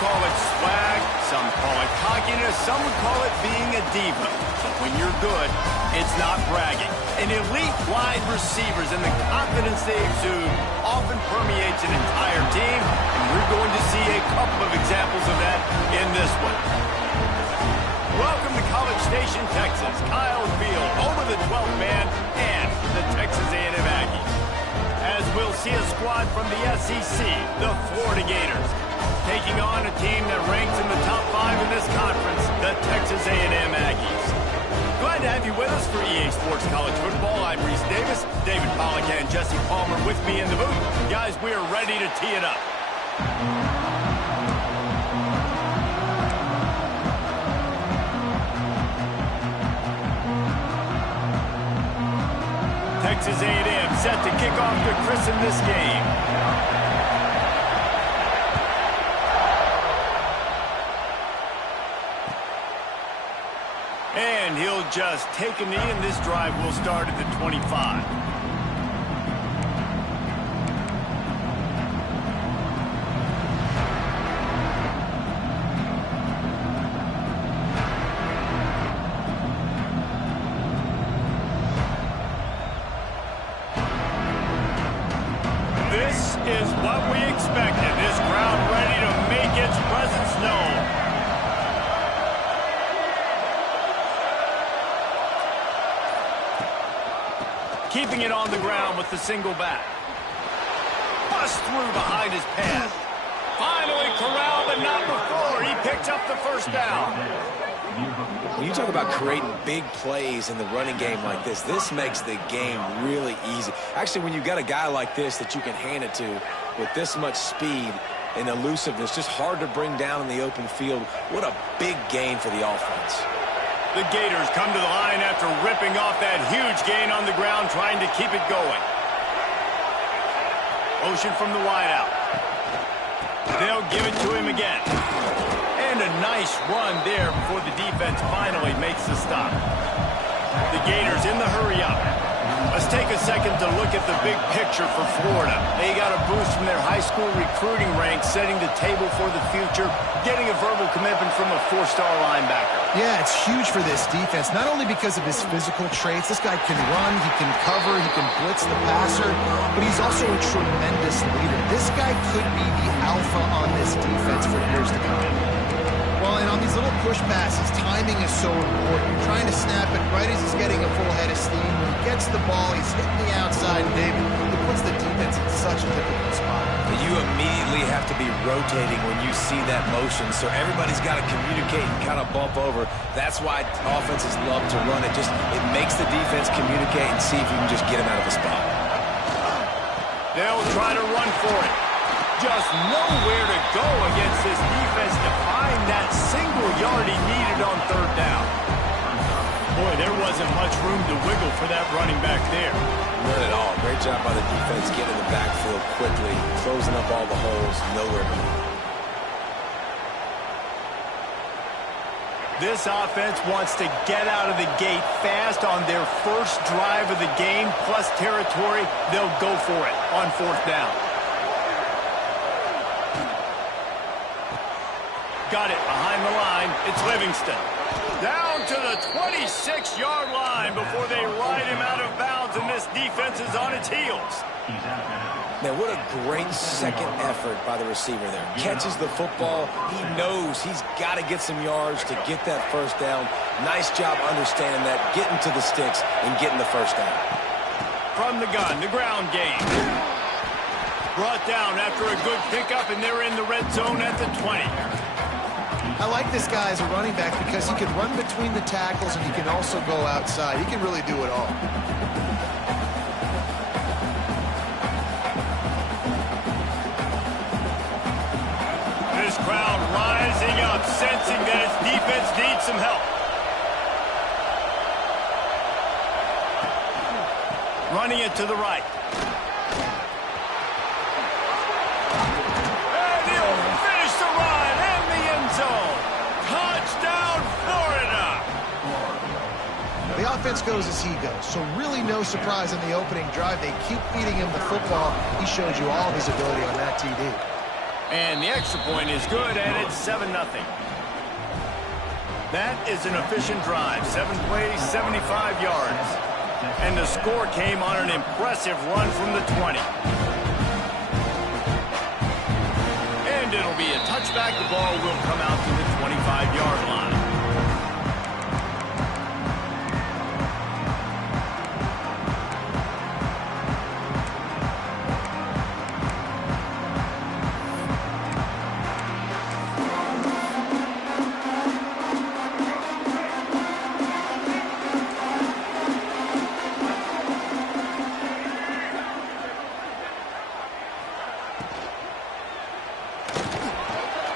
call it swag, some call it cockiness, some would call it being a diva. But when you're good, it's not bragging. An elite wide receivers and the confidence they exude often permeates an entire team, and we're going to see a couple of examples of that in this one. Welcome to College Station, Texas. Kyle Field, home of the 12th man and the Texas A&M Aggies. As we'll see a squad from the SEC, the Florida Gators, taking on a team that ranks in the top 5 in this conference, the Texas A&M Aggies. Glad to have you with us for EA Sports College Football. I'm Reese Davis, David Pollack and Jesse Palmer with me in the booth. Guys, we are ready to tee it up. Texas A&M set to kick off to christen this game. And he'll just take a knee, and this drive will start at the 25. This is what we expected. This crowd ready to make its presence known. Keeping it on the ground with the single back. Bust through behind his pass. Finally corralled, but not before. He picked up the first down. When you talk about creating big plays in the running game like this makes the game really easy. Actually, when you've got a guy like this that you can hand it to with this much speed and elusiveness, just hard to bring down in the open field, what a big gain for the offense. The Gators come to the line after ripping off that huge gain on the ground, trying to keep it going. Motion from the wideout. They'll give it to him again. And a nice run there before the defense finally makes the stop. The Gators in the hurry-up. Let's take a second to look at the big picture for Florida. They got a boost from their high school recruiting ranks, setting the table for the future, getting a verbal commitment from a 4-star linebacker. Yeah, it's huge for this defense, not only because of his physical traits. This guy can run, he can cover, he can blitz the passer, but he's also a tremendous leader. This guy could be the alpha on this defense for years to come. Well, and on these little push passes, timing is so important. You're trying to snap it right as he's getting a full head of steam. When he gets the ball, he's hitting the outside, David. It puts the defense in such a difficult spot. You immediately have to be rotating when you see that motion, so everybody's got to communicate and kind of bump over. That's why offenses love to run it. It makes the defense communicate and see if you can just get him out of the spot. They'll try to run for it. Just nowhere to go against this defense to find that single yard he needed on third down. Boy, there wasn't much room to wiggle for that running back there. Not at all. Great job by the defense getting in the backfield quickly, closing up all the holes, nowhere to go. This offense wants to get out of the gate fast on their first drive of the game, plus territory. They'll go for it on fourth down. Got it behind the line. It's Livingston. Down to the 26-yard line before they ride him out of bounds, and this defense is on its heels. Man, what a great second effort by the receiver there. Catches the football. He knows he's got to get some yards to get that first down. Nice job understanding that, getting to the sticks and getting the first down. From the gun, the ground game. Brought down after a good pickup, and they're in the red zone at the 20. I like this guy as a running back because he can run between the tackles and he can also go outside. He can really do it all. This crowd rising up, sensing that its defense needs some help. Running it to the right. And he'll finish the run in the end zone. Touchdown, Florida! The offense goes as he goes, so really no surprise in the opening drive. They keep feeding him the football. He showed you all of his ability on that TD. And the extra point is good, and it's 7-0. That is an efficient drive. 7 plays, 75 yards. And the score came on an impressive run from the 20. And it'll be a touchback. The ball will come out to the 25-yard line.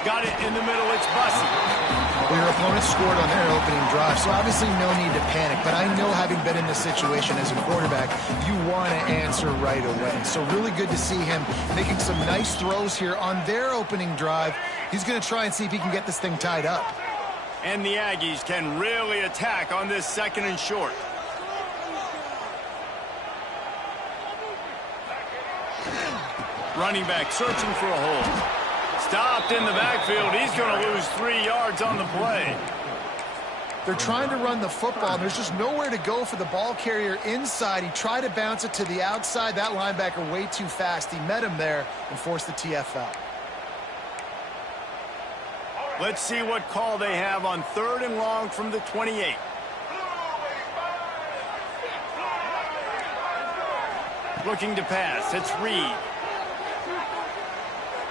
Got it in the middle. It's Bussey. Well, your opponent scored on their opening drive, so obviously no need to panic. But I know, having been in this situation as a quarterback, you want to answer right away. So really good to see him making some nice throws here on their opening drive. He's going to try and see if he can get this thing tied up. And the Aggies can really attack on this 2nd and short. Running back searching for a hole. Stopped in the backfield. He's going to lose 3 yards on the play. They're trying to run the football, and there's just nowhere to go for the ball carrier inside. He tried to bounce it to the outside. That linebacker way too fast. He met him there and forced the TFL. Let's see what call they have on 3rd and long from the 28. Looking to pass. It's Reed.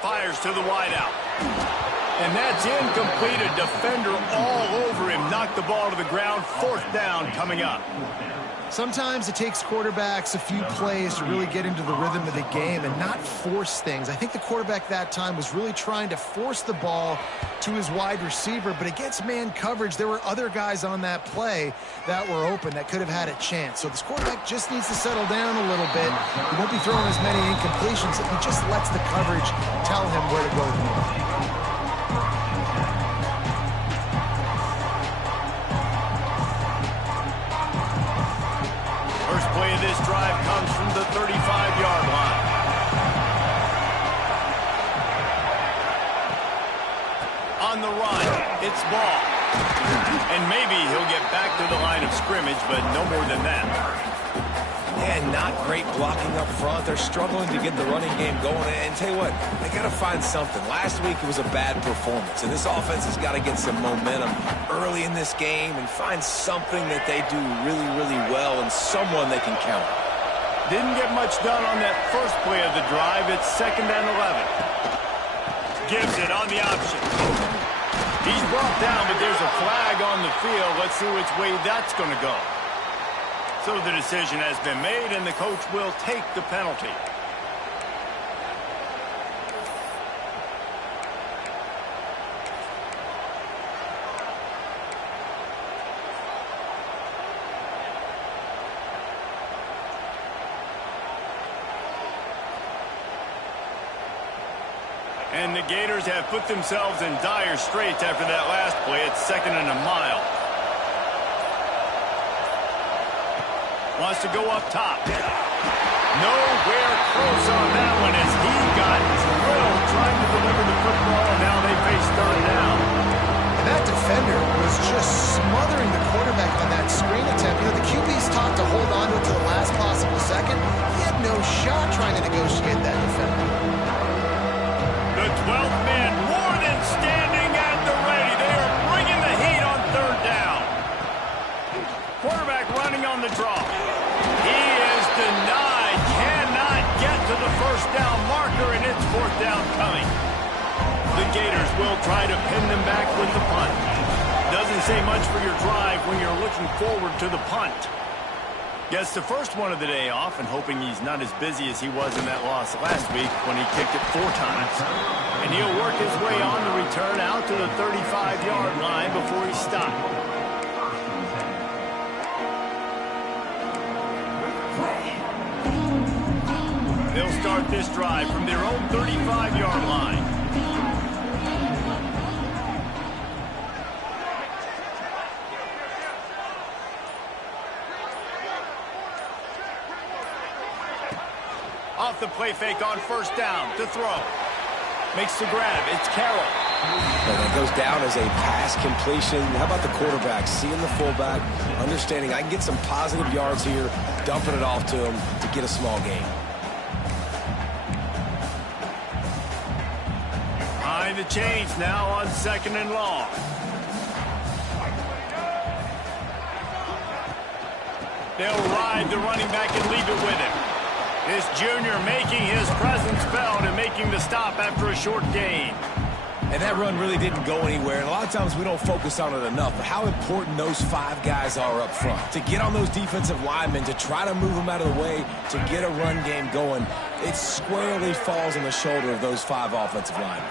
Fires to the wideout. And that's incomplete. A defender all over him. Knocked the ball to the ground. 4th down coming up. Sometimes it takes quarterbacks a few plays to really get into the rhythm of the game and not force things. I think the quarterback that time was really trying to force the ball to his wide receiver, but against man coverage, there were other guys on that play that were open that could have had a chance. So this quarterback just needs to settle down a little bit. He won't be throwing as many incompletions if he just lets the coverage tell him where to go from. Play of this drive comes from the 35-yard line. On the run, it's Ball. And maybe he'll get back to the line of scrimmage, but no more than that. Yeah, not great blocking up front. They're struggling to get the running game going. And tell you what, they got to find something. Last week it was a bad performance, and this offense has got to get some momentum early in this game and find something that they do really, really well and someone they can count on. Didn't get much done on that first play of the drive. It's 2nd and 11. Gives it on the option. He's brought down, but there's a flag on the field. Let's see which way that's going to go. So the decision has been made, and the coach will take the penalty. And the Gators have put themselves in dire straits after that last play. It's 2nd and a mile. Wants to go up top. Nowhere close on that one as he got drilled trying to deliver the football, and now they face 3rd down. And that defender was just smothering the quarterback on that screen attempt. You know, the QB's taught to hold on to it to the last possible second. He had no shot trying to negotiate that defender. The 12th man more than standing at the ready. They are bringing the heat on 3rd down. Quarterback running on the draw. He is denied. Cannot get to the 1st down marker, and it's 4th down coming. The Gators will try to pin them back with the punt. Doesn't say much for your drive when you're looking forward to the punt. Gets the first one of the day off and hoping he's not as busy as he was in that loss last week when he kicked it 4 times. And he'll work his way on the return out to the 35-yard line before he stopped. They'll start this drive from their own 35-yard line. Off the play fake on 1st down to throw. Makes the grab. It's Carroll. And that goes down as a pass completion. How about the quarterback seeing the fullback, understanding I can get some positive yards here, dumping it off to him to get a small gain. Behind the chains now on 2nd and long. They'll ride the running back and leave it with him. This junior making his presence felt and making the stop after a short gain. And that run really didn't go anywhere. And a lot of times we don't focus on it enough, but how important those 5 guys are up front. To get on those defensive linemen, to try to move them out of the way, to get a run game going, it squarely falls on the shoulder of those 5 offensive linemen.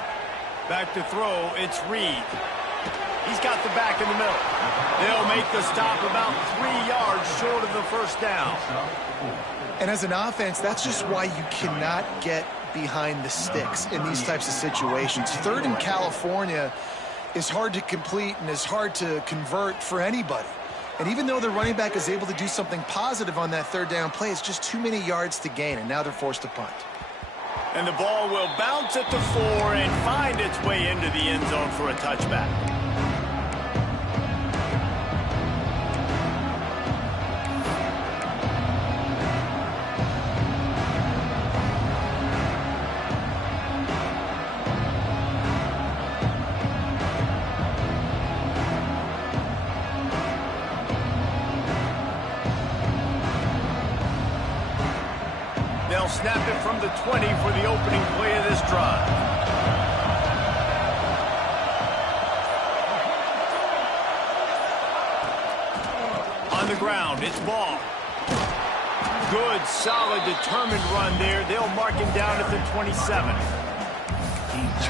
Back to throw, it's Reed. He's got the back in the middle. They'll make the stop about 3 yards short of the first down. And as an offense, that's just why you cannot get behind the sticks in these types of situations. 3rd in California is hard to complete and is hard to convert for anybody. And even though the running back is able to do something positive on that 3rd down play, it's just too many yards to gain, and now they're forced to punt. And the ball will bounce at the 4 and find its way into the end zone for a touchback. They'll snap it from the 20 for the opening play of this drive. On the ground, it's Ball. Good, solid, determined run there. They'll mark him down at the 27.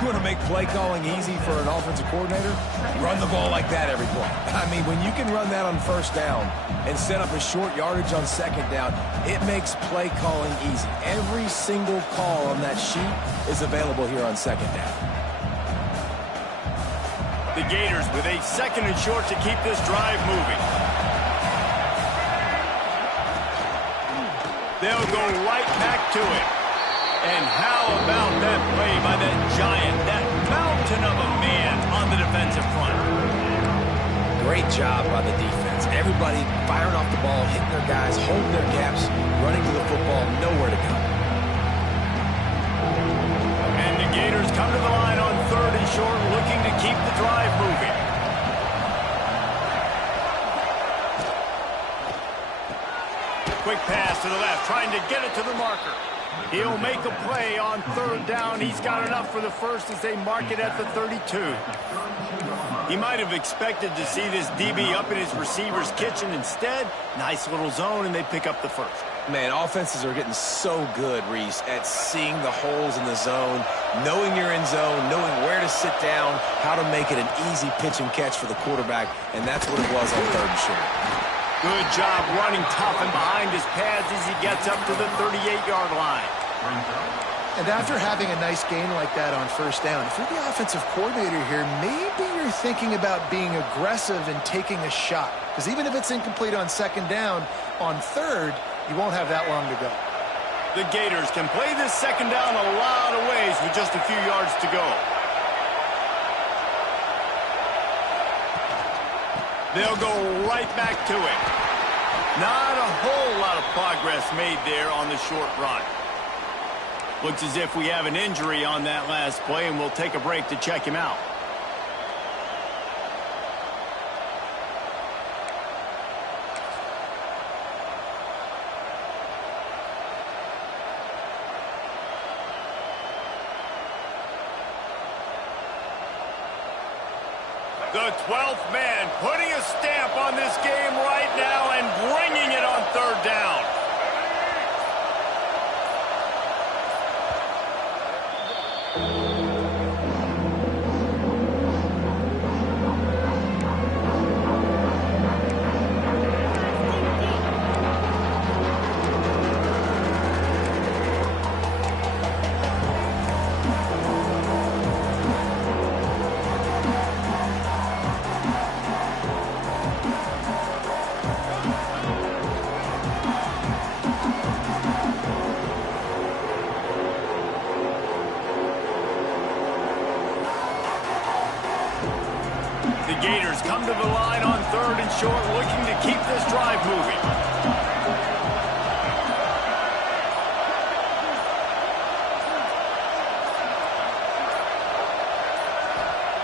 You want to make play calling easy for an offensive coordinator? Run the ball like that every play. I mean, when you can run that on 1st down and set up a short yardage on 2nd down, it makes play calling easy. Every single call on that sheet is available here on 2nd down. The Gators with a 2nd and short to keep this drive moving. They'll go right back to it. And how about that play by that giant, that mountain of a man on the defensive front? Great job by the defense. Everybody firing off the ball, hitting their guys, holding their gaps, running to the football, nowhere to go. And the Gators come to the line on 3rd and short, looking to keep the drive moving. Quick pass to the left, trying to get it to the marker. He'll make a play on 3rd down. He's got enough for the first as they mark it at the 32. He might have expected to see this DB up in his receiver's kitchen. Instead, nice little zone, and they pick up the first. Man, offenses are getting so good, Reese, at seeing the holes in the zone, knowing you're in zone, knowing where to sit down, how to make it an easy pitch and catch for the quarterback, and that's what it was on 3rd and short. Good job running tough and behind his pads as he gets up to the 38-yard line. And after having a nice gain like that on 1st down, if you're the offensive coordinator here, maybe you're thinking about being aggressive and taking a shot. Because even if it's incomplete on 2nd down, on 3rd, you won't have that long to go. The Gators can play this 2nd down a lot of ways with just a few yards to go. They'll go right back to it. Not a whole lot of progress made there on the short run. Looks as if we have an injury on that last play, and we'll take a break to check him out. The 12th man putting a stamp on this game right now and bringing it on 3rd down. drive moving.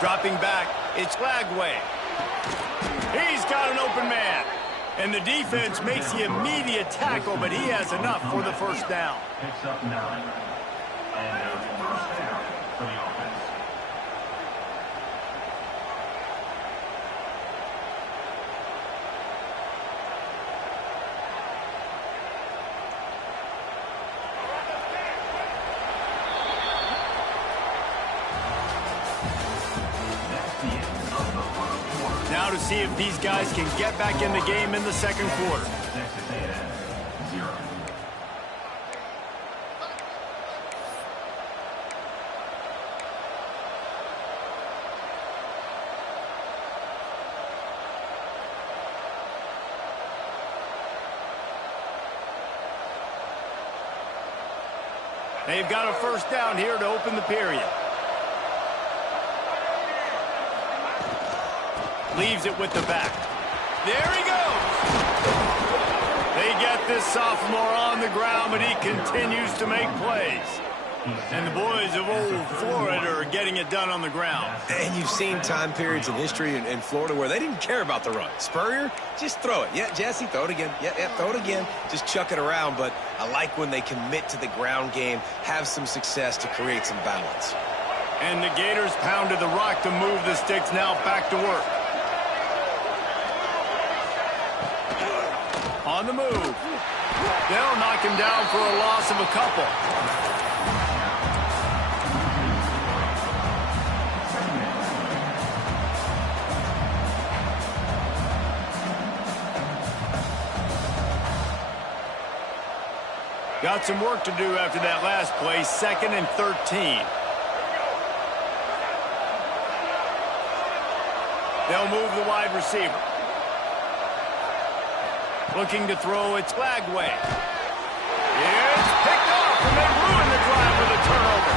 Dropping back, it's Lagway. He's got an open man. And the defense makes the immediate tackle, but he has enough for the first down. Picks up 9. And a first down for the offense. Now to see if these guys can get back in the game in the second quarter. Texas A&M, 0. They've got a first down here to open the period. Leaves it with the back. There he goes. They get this sophomore on the ground, but he continues to make plays. And the boys of old Florida are getting it done on the ground. And you've seen time periods in history in Florida where they didn't care about the run. Spurrier, just throw it. Yeah, Jesse, throw it again. Yeah, throw it again. Just chuck it around. But I like when they commit to the ground game, have some success to create some balance. And the Gators pounded the rock to move the sticks. Now back to work. On the move. They'll knock him down for a loss of a couple. Got some work to do after that last play. 2nd and 13. They'll move the wide receiver. Looking to throw, it's Lagway. It's picked off, and they ruin the drive with a turnover.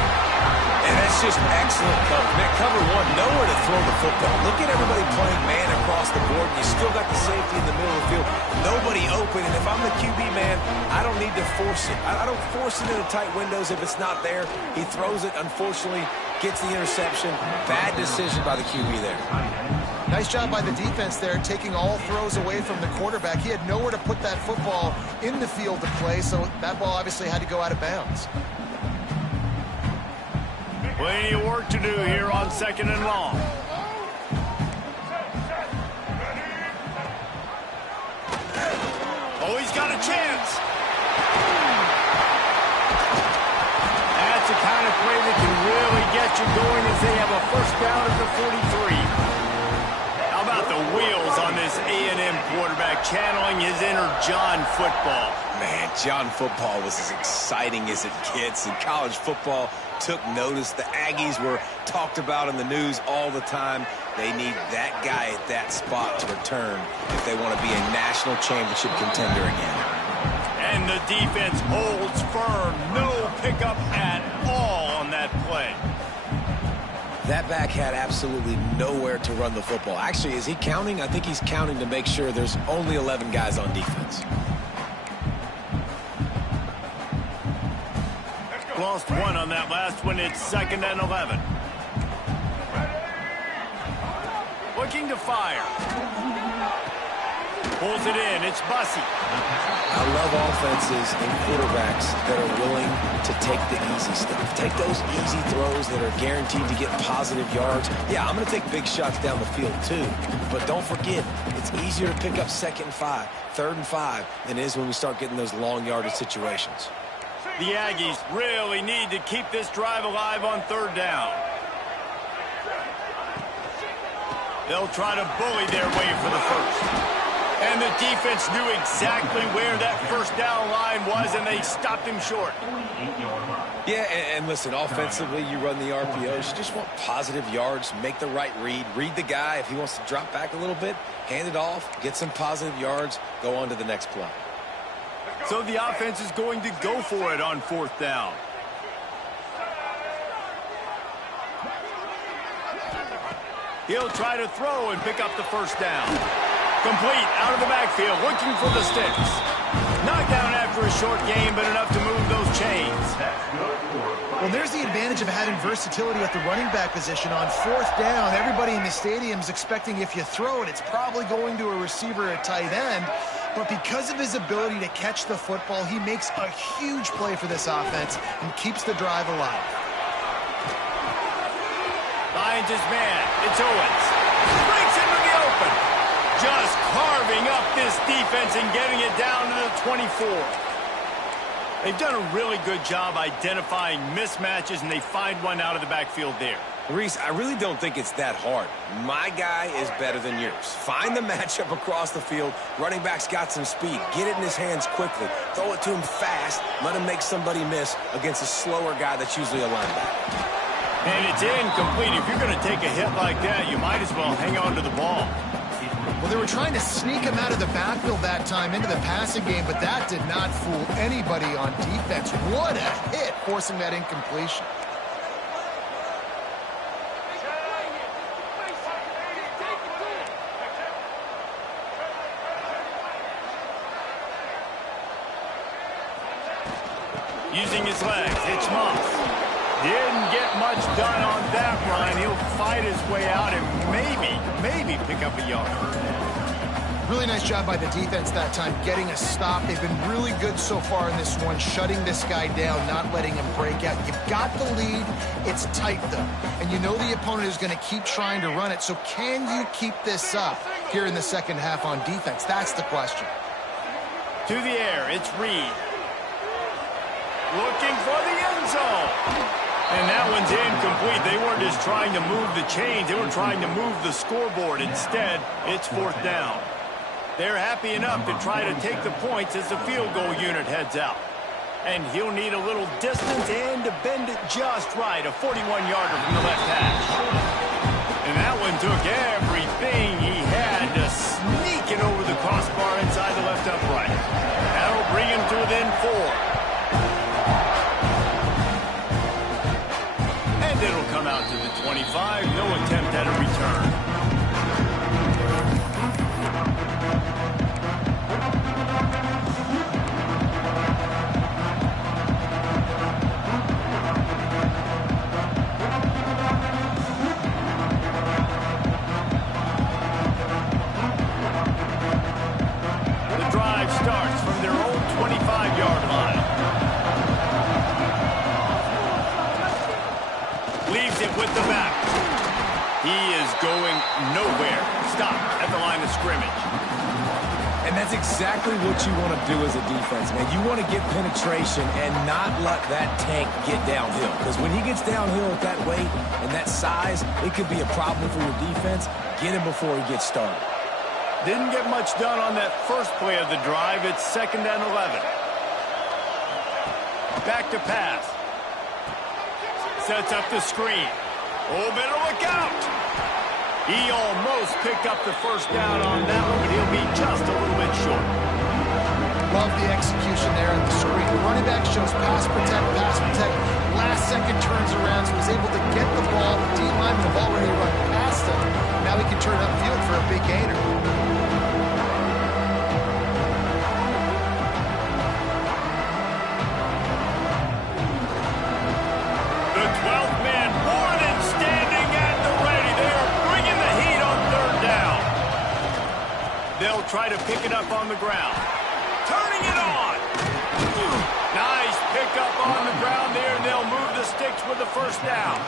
And that's just excellent cover. Man, cover one, nowhere to throw the football. Look at everybody playing man across the board, and you still got the safety in the middle of the field. Nobody open, and if I'm the QB, man, I don't need to force it. I don't force it into tight windows if it's not there. He throws it, unfortunately, gets the interception. Bad decision by the QB there. Nice job by the defense there, taking all throws away from the quarterback. He had nowhere to put that football in the field to play, so that ball obviously had to go out of bounds. Plenty of work to do here on 2nd and long. Oh, he's got a chance. That's the kind of play that can really get you going as they have a first down at the 43. How about the wheels on this A&M quarterback channeling his inner John Football? Man, John Football was as exciting as it gets, and college football took notice. The Aggies were talked about in the news all the time. They need that guy at that spot to return if they want to be a national championship contender again. And the defense holds firm. No pickup at all on that play. That back had absolutely nowhere to run the football. Actually, is he counting? I think he's counting to make sure there's only 11 guys on defense. Lost one on that last one. It's 2nd and 11. Looking to fire. Pulls it in. It's Bussey. I love offenses and quarterbacks that are willing to take the easy stuff. Take those easy throws that are guaranteed to get positive yards. Yeah, I'm going to take big shots down the field too. But don't forget, it's easier to pick up 2nd and 5, 3rd and 5 than it is when we start getting those long yardage situations. The Aggies really need to keep this drive alive on 3rd down. They'll try to bully their way for the first. And the defense knew exactly where that first down line was, and they stopped him short. Yeah, and listen, offensively, you run the RPOs. You just want positive yards, make the right read the guy. If he wants to drop back a little bit, hand it off, get some positive yards, go on to the next play. So the offense is going to go for it on 4th down. He'll try to throw and pick up the first down. Complete out of the backfield, looking for the sticks. Knocked down after a short gain, but enough to move those chains. Well, there's the advantage of having versatility at the running back position. On fourth down, everybody in the stadium is expecting if you throw it, it's probably going to a receiver or tight end. But because of his ability to catch the football, he makes a huge play for this offense and keeps the drive alive. Finds his man. It's Owens. Breaks into the open. Just carving up this defense and getting it down to the 24. They've done a really good job identifying mismatches, and they find one out of the backfield there. Reese, I really don't think it's that hard. My guy is better than yours. Find the matchup across the field. Running back's got some speed. Get it in his hands quickly. Throw it to him fast. Let him make somebody miss against a slower guy that's usually a linebacker. And it's incomplete. If you're going to take a hit like that, you might as well hang on to the ball. Well, they were trying to sneak him out of the backfield that time into the passing game, but that did not fool anybody on defense. What a hit, forcing that incompletion. Using his legs, it's Moss. Didn't get much done on that run. He'll fight his way out and maybe pick up a yard. Really nice job by the defense that time, getting a stop. They've been really good so far in this one, shutting this guy down, not letting him break out. You've got the lead. It's tight, though. And you know the opponent is going to keep trying to run it. So can you keep this up here in the second half on defense? That's the question. To the air, it's Reed. Looking for the end zone. And that one's incomplete. They weren't just trying to move the chains. They were trying to move the scoreboard. Instead, it's fourth down. They're happy enough to try to take the points as the field goal unit heads out. And he'll need a little distance and to bend it just right. A 41-yarder from the left hash. And that one took everything he had to sneak it over the crossbar inside the left upright. That'll bring him to within 4. It'll come out to the 25. No attempt at a return. The drive starts from their own 25-yard line. Leaves it with the back. He is going nowhere. Stop at the line of scrimmage. And that's exactly what you want to do as a defense, man. You want to get penetration and not let that tank get downhill. Because when he gets downhill at that weight and that size, it could be a problem for your defense. Get him before he gets started. Didn't get much done on that first play of the drive. It's 2nd and 11. Back to pass. Sets up the screen. Oh, better look out. He almost picked up the first down on that one, but he'll be just a little bit short. Love the execution there on the screen. The running back shows pass protect. Last second turns around, so he's able to get the ball. The D-linemen have already run past him. Now he can turn upfield for a big gainer. They'll try to pick it up on the ground. Turning it on. Nice pickup on the ground there, and they'll move the sticks with the first down.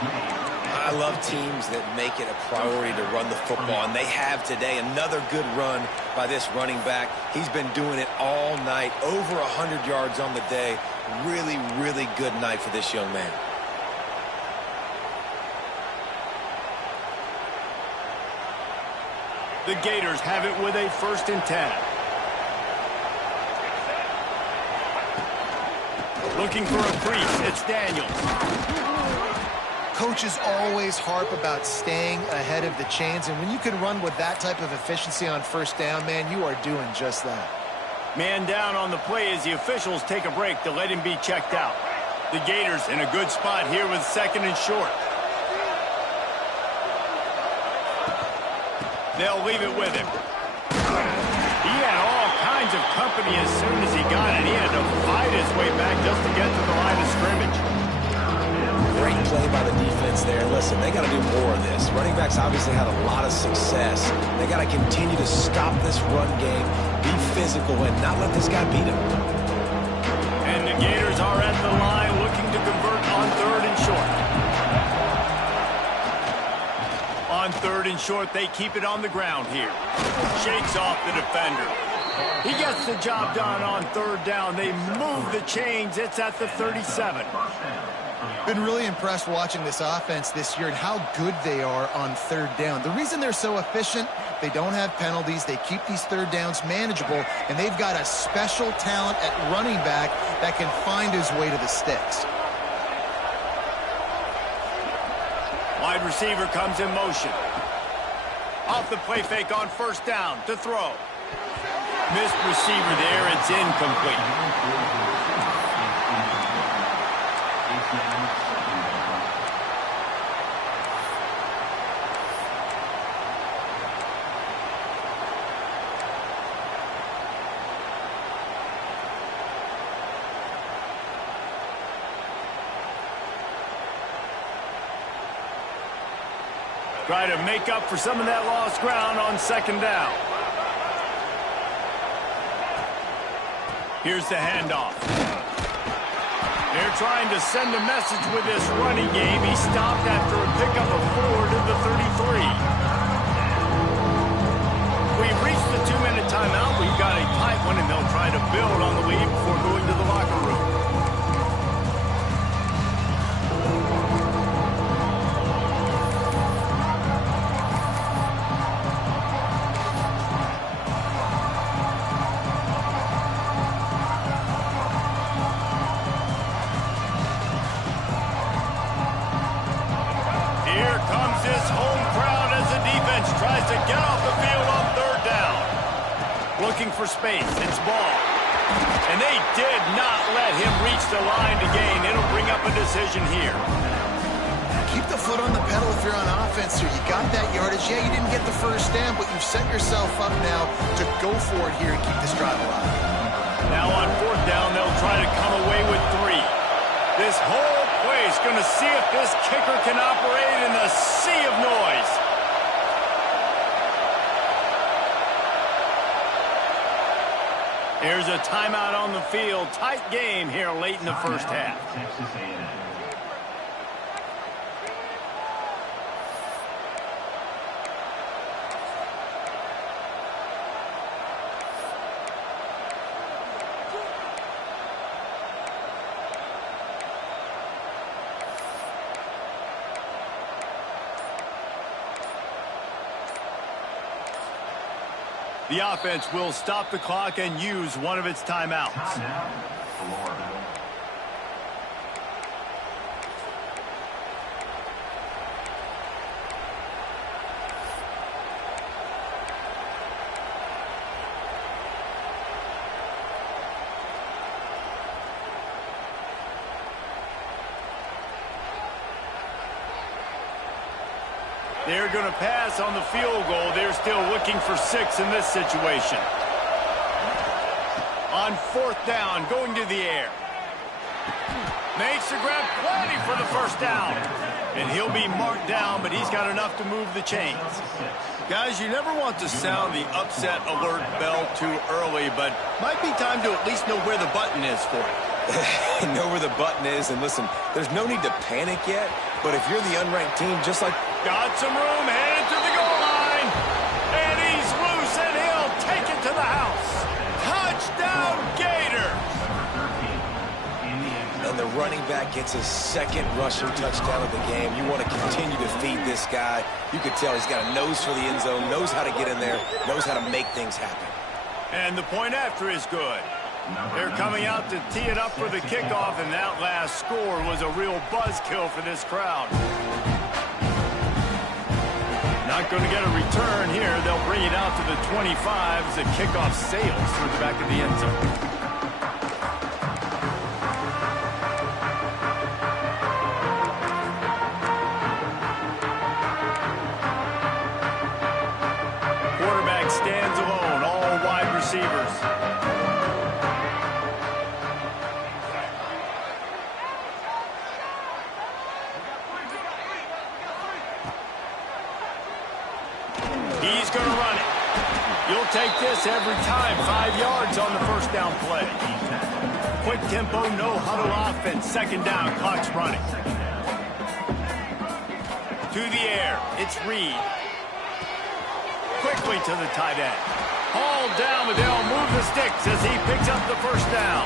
I love teams that make it a priority to run the football, and they have today. Another good run by this running back. He's been doing it all night, over 100 yards on the day. Really, really good night for this young man. The Gators have it with a 1st and 10. Looking for a crease. It's Daniels. Coaches always harp about staying ahead of the chains, and when you can run with that type of efficiency on first down, man, you are doing just that. Man down on the play as the officials take a break to let him be checked out. The Gators in a good spot here with 2nd and short. They'll leave it with him. He had all kinds of company as soon as he got it. He had to fight his way back just to get to the line of scrimmage. Great play by the defense there. Listen, they got to do more of this. Running backs obviously had a lot of success. They got to continue to stop this run game, be physical, and not let this guy beat him. And the Gators are at the line looking to convert on 3rd and short. On 3rd and short, they keep it on the ground here. Shakes off the defender. He gets the job done on 3rd down. They move the chains. It's at the 37. Been really impressed watching this offense this year and how good they are on 3rd down. The reason they're so efficient, they don't have penalties. They keep these 3rd downs manageable, and they've got a special talent at running back that can find his way to the sticks. Wide receiver comes in motion. Off the play fake on 1st down to throw. Missed receiver there. It's incomplete. Try to make up for some of that lost ground on 2nd down. Here's the handoff. They're trying to send a message with this running game. He stopped after a pickup of 4 to the 33. We've reached the 2-minute timeout. We've got a tight one, and they'll try to build on the lead before going to the locker room. Looking for space. It's ball. And they did not let him reach the line to gain. It'll bring up a decision here. Keep the foot on the pedal if you're on offense here. You got that yardage. Yeah, you didn't get the 1st down, but you've set yourself up now to go for it here and keep this drive alive. Now on 4th down, they'll try to come away with 3. This whole play is going to see if this kicker can operate in the sea of noise. Here's a timeout on the field. Tight game here late in the 1st half. Texas A&M. The offense will stop the clock and use one of its timeouts. Timeout, Florida. They're going to pass on the field goal. They're still looking for 6 in this situation. On 4th down, going to the air. Makes the grab, plenty for the 1st down. And he'll be marked down, but he's got enough to move the chains. Guys, you never want to sound the upset alert bell too early, but might be time to at least know where the button is for it. Know where the button is, and listen, there's no need to panic yet, but if you're the unranked team, just like... Got some room, headed to the goal line. And he's loose, and he'll take it to the house. Touchdown, Gator! And the running back gets his 2nd rushing touchdown of the game. You want to continue to feed this guy. You could tell he's got a nose for the end zone, knows how to get in there, knows how to make things happen. And the point after is good. They're coming out to tee it up for the kickoff, and that last score was a real buzzkill for this crowd. Not going to get a return here. They'll bring it out to the 25 as the kickoff sails through the back of the end zone. Quarterback stands alone. All wide play. Quick tempo, no huddle offense. Second down, clock's running. To the air, it's Reed. Quickly to the tight end. Hauled down, but they'll move the sticks as he picks up the first down.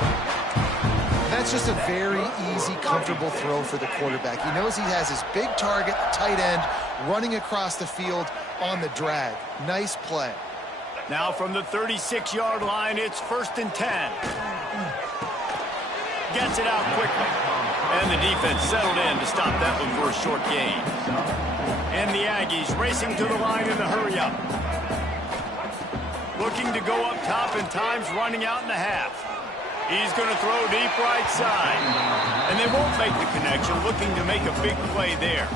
That's just a very easy, comfortable throw for the quarterback. He knows he has his big target, tight end, running across the field on the drag. Nice play. Now from the 36-yard line, it's 1st and 10. Gets it out quickly. And the defense settled in to stop that one for a short gain. And the Aggies racing to the line in the hurry-up. Looking to go up top, and time's running out in the half. He's going to throw deep right side. And they won't make the connection, looking to make a big play there.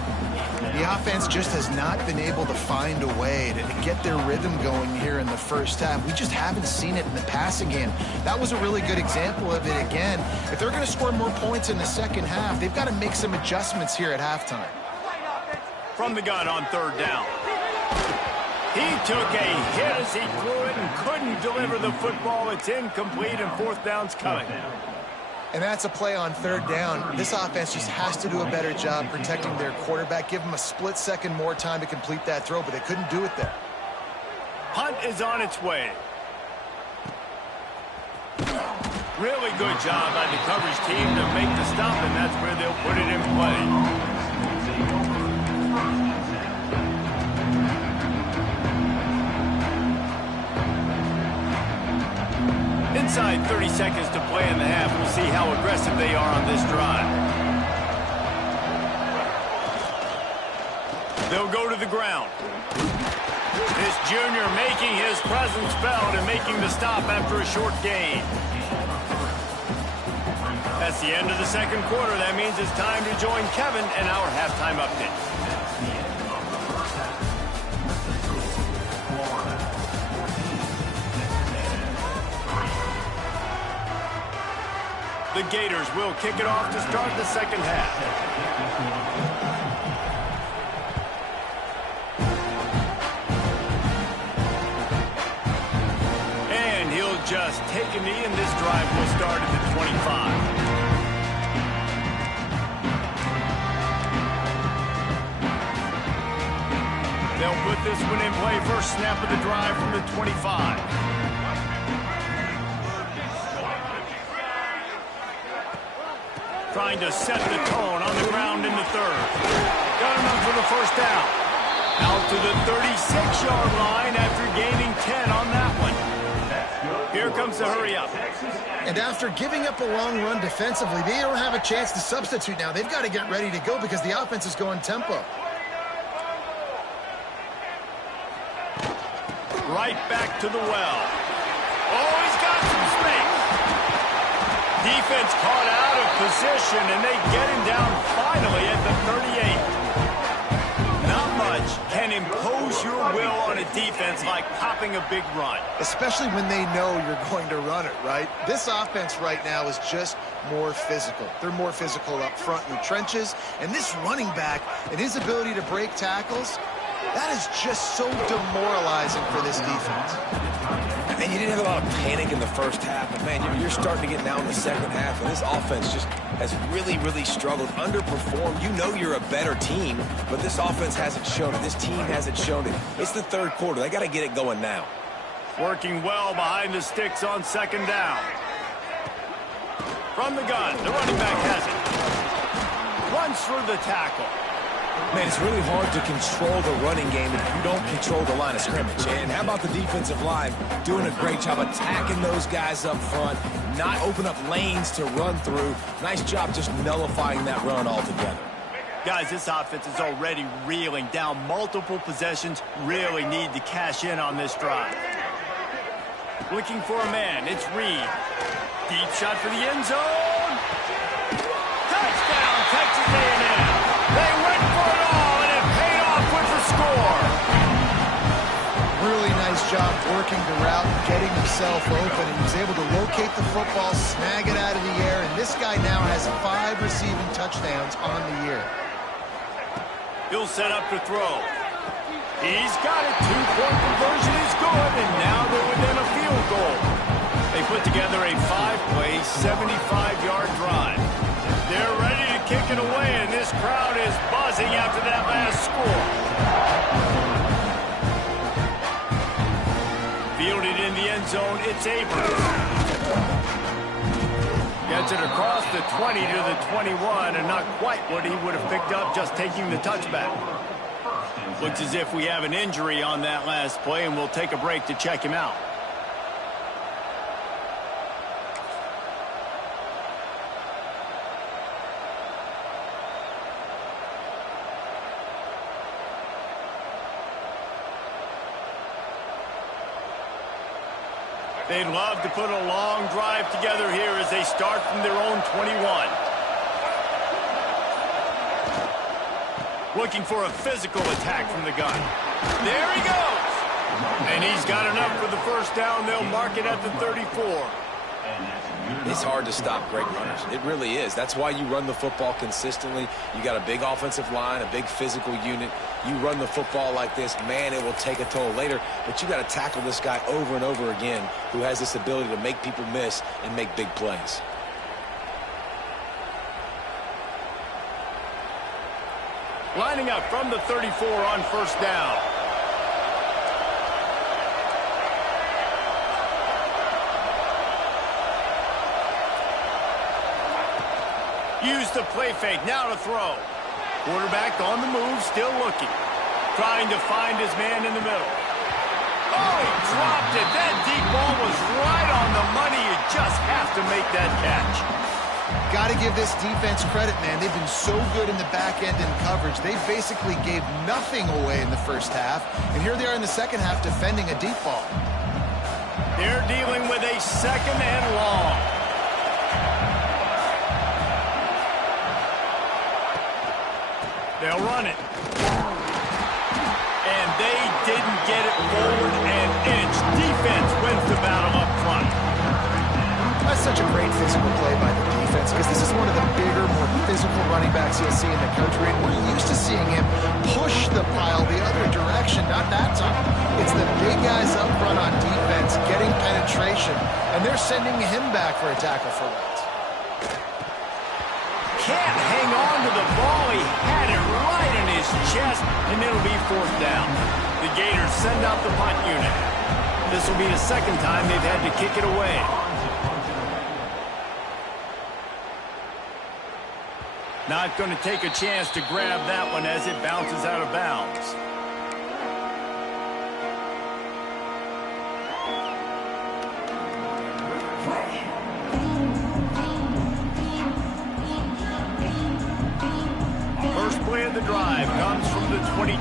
The offense just has not been able to find a way to get their rhythm going here in the first half. We just haven't seen it in the passing game. That was a really good example of it again. If they're going to score more points in the second half, they've got to make some adjustments here at halftime. From the gun on 3rd down. He took a hit as he threw it and couldn't deliver the football. It's incomplete, and 4th down's coming. And that's a play on 3rd down. This offense just has to do a better job protecting their quarterback. Give them a split second more time to complete that throw, but they couldn't do it there. Punt is on its way. Really good job by the coverage team to make the stop, and that's where they'll put it in play. Inside 30 seconds to play in the half. We'll see how aggressive they are on this drive. They'll go to the ground. This junior making his presence felt and making the stop after a short gain. That's the end of the second quarter. That means it's time to join Kevin and our halftime update. The Gators will kick it off to start the second half. And he'll just take a knee, and this drive will start at the 25. They'll put this one in play. First snap of the drive from the 25. Trying to set the tone on the ground in the 3rd. Got enough for the first down. Out to the 36-yard line after gaining 10 on that one. Here comes the hurry-up. And after giving up a long run defensively, they don't have a chance to substitute now. They've got to get ready to go because the offense is going tempo. Right back to the well. Oh, he's got some space. Defense caught out of position, and they get him down finally at the 38. Not much can impose your will on a defense like popping a big run. Especially when they know you're going to run it, right? This offense right now is just more physical. They're more physical up front in the trenches, and this running back and his ability to break tackles, that is just so demoralizing for this defense. And you didn't have a lot of panic in the first half, but man, you're starting to get now in the second half, and this offense just has really, really struggled, underperformed. You know you're a better team, but this offense hasn't shown it. This team hasn't shown it. It's the 3rd quarter. They got to get it going now. Working well behind the sticks on 2nd down. From the gun, the running back has it. Runs through the tackle. Man, it's really hard to control the running game if you don't control the line of scrimmage. And how about the defensive line doing a great job attacking those guys up front, not open up lanes to run through. Nice job just nullifying that run altogether. Guys, this offense is already reeling down multiple possessions. Really need to cash in on this drive. Looking for a man. It's Reed. Deep shot for the end zone. Touchdown, Texas A&M. They went for it all, and it paid off with the score. Really nice job working the route and getting himself open, and he was able to locate the football, snag it out of the air, and this guy now has 5 receiving touchdowns on the year. He'll set up to throw. He's got it. 2-point conversion is good, and now they're within a field goal. They They put together a 5-play, 75-yard drive. They're ready to kick it away, and this crowd is buzzing after that last score. Fielded in the end zone, it's Abrams. Gets it across the 20 to the 21, and not quite what he would have picked up just taking the touchback. Looks as if we have an injury on that last play, and we'll take a break to check him out. They'd love to put a long drive together here as they start from their own 21. Looking for a physical attack from the gun. There he goes! And he's got enough for the first down. They'll mark it at the 34. It's hard to stop great runners. It really is. That's why you run the football consistently. You got a big offensive line, a big physical unit. You run the football like this, man, it will take a toll later. But you got to tackle this guy over and over again who has this ability to make people miss and make big plays. Lining up from the 34 on first down. Use the play fake, now to throw. Quarterback on the move, still looking. Trying to find his man in the middle. Oh, he dropped it. That deep ball was right on the money. You just have to make that catch. Got to give this defense credit, man. They've been so good in the back end in coverage. They basically gave nothing away in the first half. And here they are in the second half defending a deep ball. They're dealing with a second and long. They'll run it. And they didn't get it forward an inch. Defense wins the battle up front. That's such a great physical play by the defense because this is one of the bigger, more physical running backs you'll see in the country. And we're used to seeing him push the pile the other direction. Not that time. It's the big guys up front on defense getting penetration. And they're sending him back for a tackle for loss. Can't hang on to the ball. He had it right in his chest, and it'll be fourth down. The Gators send out the punt unit. This will be the second time they've had to kick it away. Not going to take a chance to grab that one as it bounces out of bounds. First play of the drive comes from the 22.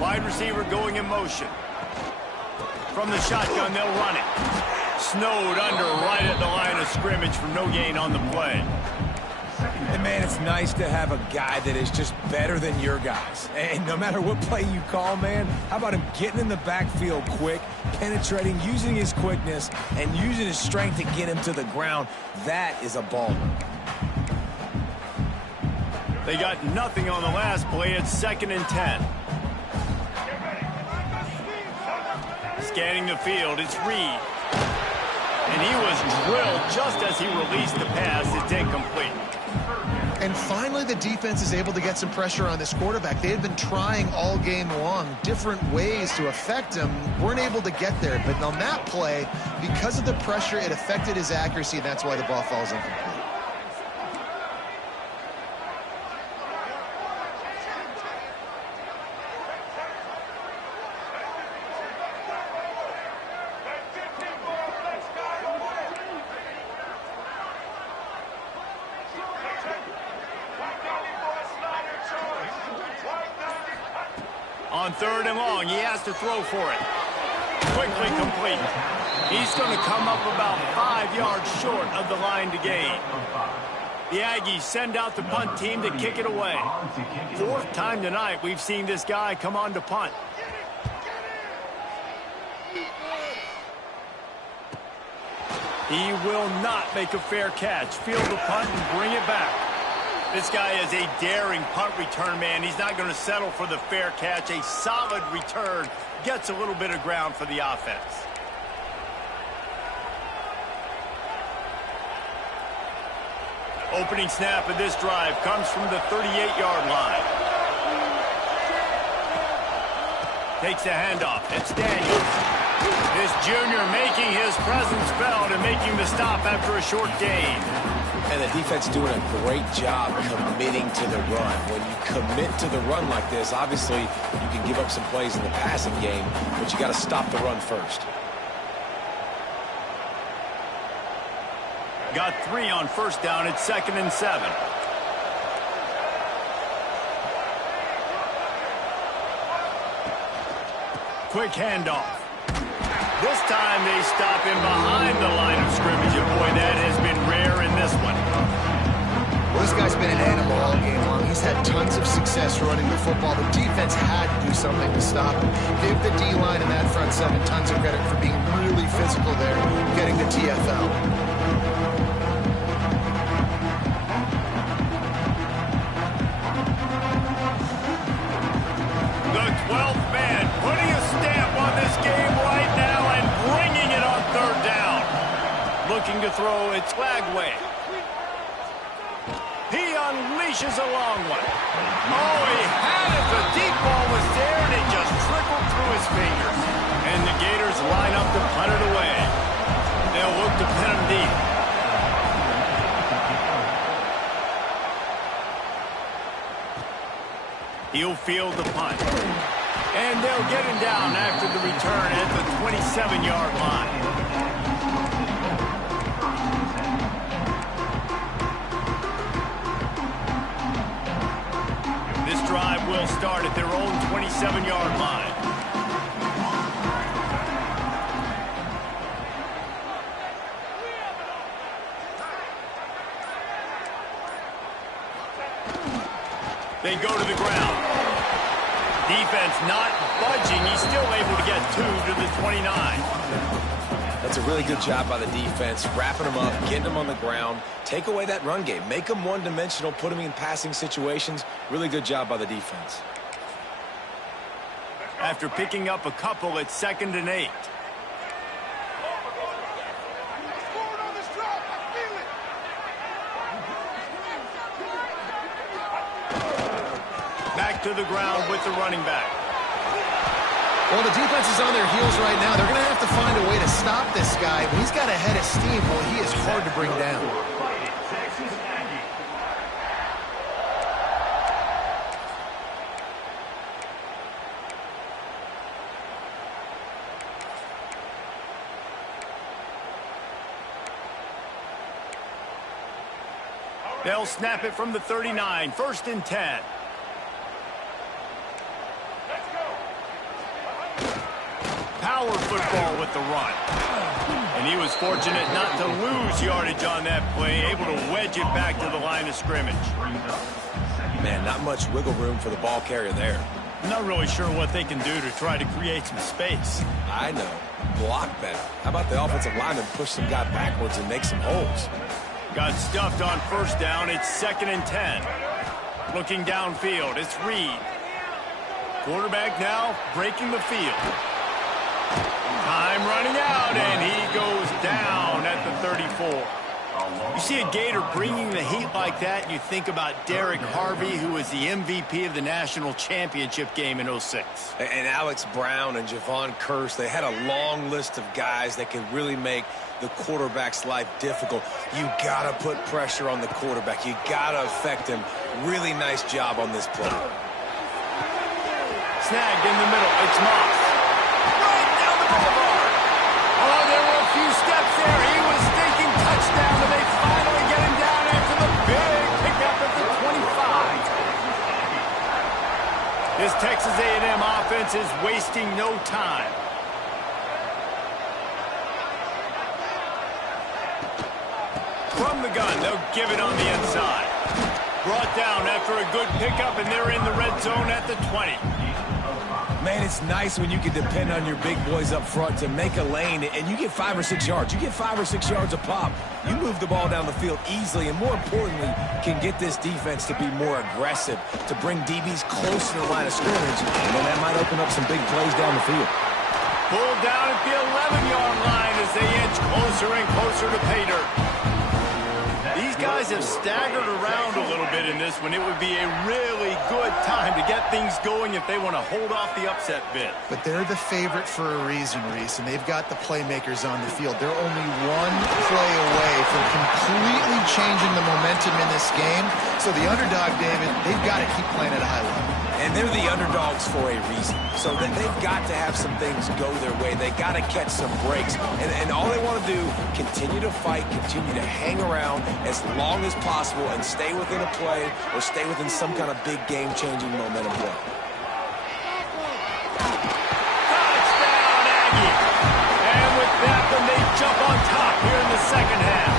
Wide receiver going in motion. From the shotgun, they'll run it. Snowed under right at the line of scrimmage for no gain on the play. And, man, it's nice to have a guy that is just better than your guys. And no matter what play you call, man, how about him getting in the backfield quick, penetrating, using his quickness, and using his strength to get him to the ground. That is a baller. They got nothing on the last play. It's 2nd and 10. Scanning the field, it's Reed. And he was drilled just as he released the pass. It's incomplete. And finally, the defense is able to get some pressure on this quarterback. They had been trying all game long different ways to affect him. Weren't able to get there. But on that play, because of the pressure, it affected his accuracy. And that's why the ball falls incomplete. On 3rd and long, he has to throw for it. Quickly complete. He's going to come up about 5 yards short of the line to gain. The Aggies send out the punt team to kick it away. 4th time tonight we've seen this guy come on to punt. He will not make a fair catch. Field the punt and bring it back. This guy is a daring punt return man. He's not going to settle for the fair catch. A solid return gets a little bit of ground for the offense. Opening snap of this drive comes from the 38-yard line. Takes the handoff. It's Daniels. This junior making his presence felt and making the stop after a short gain. And the defense doing a great job committing to the run. When you commit to the run like this, obviously you can give up some plays in the passing game, but you got to stop the run first. Got 3 on first down. It's 2nd and 7. Quick handoff. This time they stop him behind the line of scrimmage. And boy, that has been rare in this one. Well, this guy's been an animal all game long. He's had tons of success running the football. The defense had to do something to stop him. Give the D-line and that front 7 tons of credit for being really physical there, getting the TFL. The 12th man putting a stamp on this game right now and bringing it on 3rd down. Looking to throw, it's Flagway. He unleashes a long one. Oh, he had it. The deep ball was there, and it just trickled through his fingers. And the Gators line up to punt it away. They'll look to pin him deep. He'll field the punt. And they'll get him down after the return at the 27-yard line. This drive will start at their own 27-yard line. They go to the ground. Defense not budging. He's still able to get 2 to the 29. That's a really good job by the defense, wrapping them up, getting them on the ground. Take away that run game. Make them one-dimensional, put them in passing situations. Really good job by the defense. After picking up a couple, it's 2nd and 8. Back to the ground with the running back. Well, the defense is on their heels right now. They're going to have to find a way to stop this guy. When he's got a head of steam, well, he is hard to bring down. They'll snap it from the 39. 1st and 10. Power football with the run. And he was fortunate not to lose yardage on that play, able to wedge it back to the line of scrimmage. Man, not much wiggle room for the ball carrier there. Not really sure what they can do to try to create some space. I know. Block better. How about the offensive lineman push some guy backwards and make some holes? Got stuffed on first down. It's 2nd and 10. Looking downfield, it's Reed. Quarterback now breaking the field. Time running out, and he goes down at the 34. You see a Gator bringing the heat like that, and you think about Derek Harvey, who was the MVP of the national championship game in 06. And Alex Brown and Javon Curse, they had a long list of guys that could really make the quarterback's life difficult. You got to put pressure on the quarterback. You got to affect him. Really nice job on this play. Snagged in the middle. It's Moss. Right down the boulevard. Oh, there were a few steps there. He was thinking touchdown, and they finally get him down after the big pickup at the 25. This Texas A&M offense is wasting no time. From the gun, they'll give it on the inside. Brought down after a good pickup, and they're in the red zone at the 20. Man, it's nice when you can depend on your big boys up front to make a lane, and you get 5 or 6 yards. You get 5 or 6 yards a pop. You move the ball down the field easily, and more importantly, can get this defense to be more aggressive, to bring DBs close to the line of scrimmage, and then that might open up some big plays down the field. Pulled down at the 11-yard line as they inch closer and closer to pay dirt. These guys guys have staggered around a little bit in this one. It would be a really good time to get things going if they want to hold off the upset bid. But they're the favorite for a reason, Reese, and they've got the playmakers on the field. They're only one play away from completely changing the momentum in this game. So the underdog, David, they've got to keep playing at a high level. And they're the underdogs for a reason. So that they've got to have some things go their way. They got to catch some breaks. And all they want to do, continue to fight, continue to hang around as long as possible and stay within a play or stay within some kind of big game-changing momentum play. Touchdown, Aggie! And with that one, they jump on top here in the second half.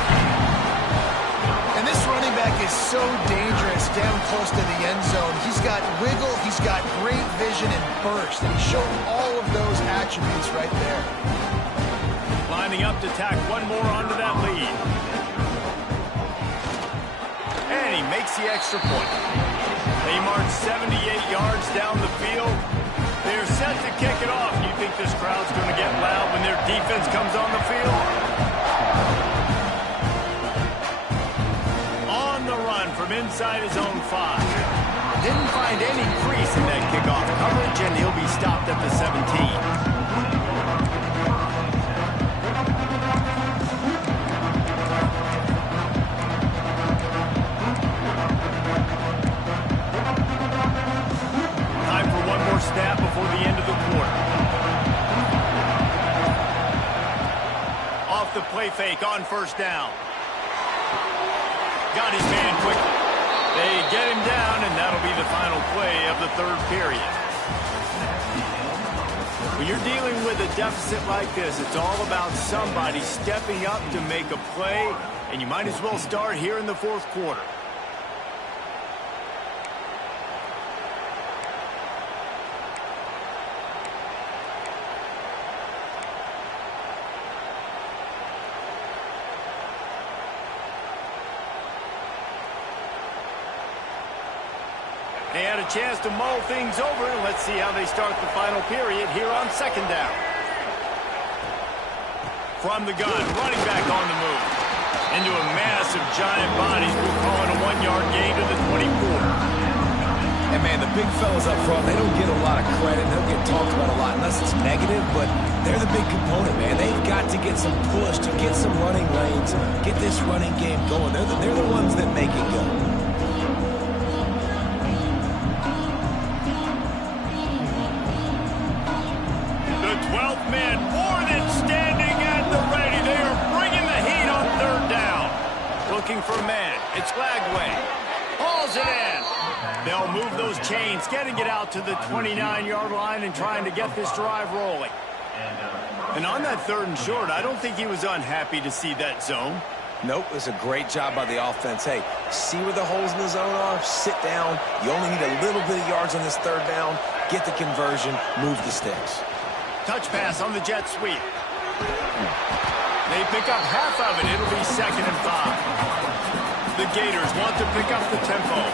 And this running back is so dangerous down close to the end zone. He's got wiggle, he's got great vision and burst, and he showed all of those attributes right there. Lining up to tack one more onto that lead. And he makes the extra point. They march 78 yards down the field. They're set to kick it off. You think this crowd's going to get loud when their defense comes on the field? From inside his own 5. Didn't find any crease in that kickoff coverage, and he'll be stopped at the 17. Time for one more snap before the end of the quarter. Off the play fake on first down. Got his man quickly. They get him down, and that'll be the final play of the third period. When you're dealing with a deficit like this, it's all about somebody stepping up to make a play, and you might as well start here in the fourth quarter. They had a chance to mull things over. Let's see how they start the final period here on second down. From the gun, running back on the move. Into a mass of giant bodies. We'll call it a 1-yard gain to the 24. And, man, the big fellas up front, they don't get a lot of credit. They don't get talked about a lot unless it's negative, but they're the big component, man. They've got to get some push, to get some running lanes, get this running game going. They're the ones that make it go. Men more than standing at the ready. They are bringing the heat on third down. Looking for a man. It's Lagway. Hauls it in. They'll move those chains, getting it out to the 29-yard line and trying to get this drive rolling. And on that third and short, I don't think he was unhappy to see that zone. Nope, it was a great job by the offense. Hey, see where the holes in the zone are, sit down. You only need a little bit of yards on this third down. Get the conversion, move the sticks. Touch pass on the jet sweep. They pick up half of it. It'll be 2nd and 5. The Gators want to pick up the tempo.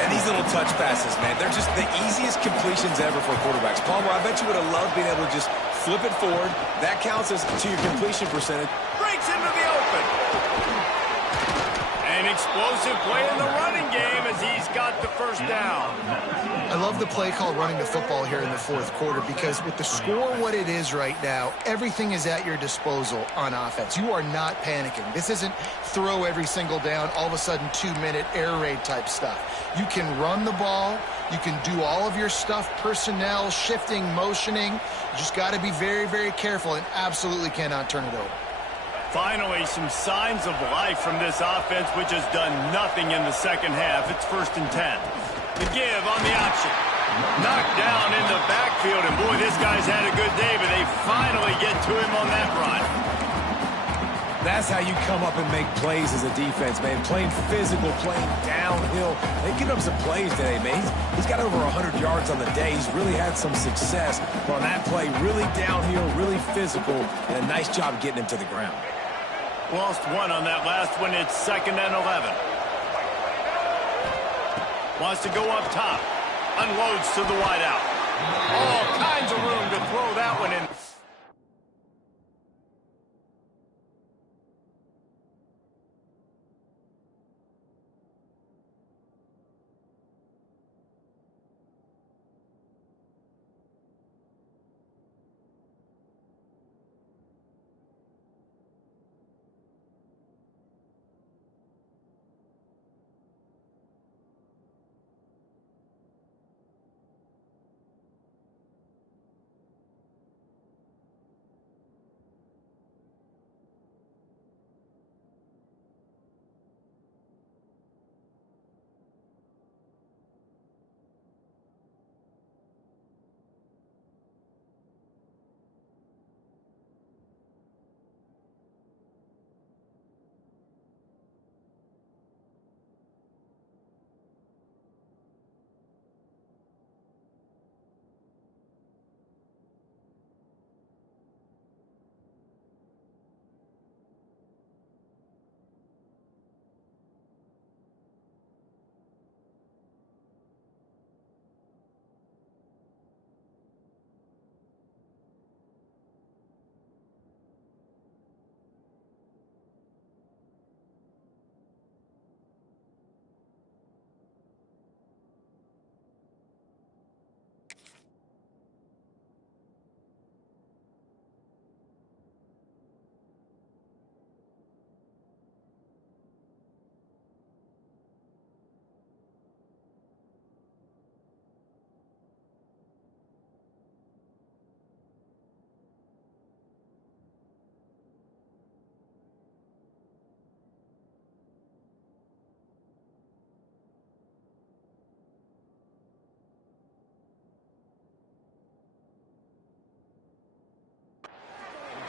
And these little touch passes, man, they're just the easiest completions ever for quarterbacks. Palmer, I bet you would have loved being able to just flip it forward. That counts as to your completion percentage. Breaks into the open. An explosive play in the running game as he's got the first down. I love the play call running the football here in the fourth quarter because with the score what it is right now, everything is at your disposal on offense. You are not panicking. This isn't throw every single down, all of a sudden 2-minute air raid type stuff. You can run the ball. You can do all of your stuff, personnel, shifting, motioning. You just got to be very, very careful and absolutely cannot turn it over. Finally, some signs of life from this offense, which has done nothing in the second half. It's 1st and 10. The give on the option. Knocked down in the backfield, and boy, this guy's had a good day, but they finally get to him on that run. That's how you come up and make plays as a defense, man. Playing physical, playing downhill. They've given up some plays today, man. He's got over 100 yards on the day. He's really had some success. But on that play, really downhill, really physical, and a nice job getting him to the ground. Lost one on that last one. It's 2nd and 11. Wants to go up top. Unloads to the wideout. All kinds of room to throw that one in.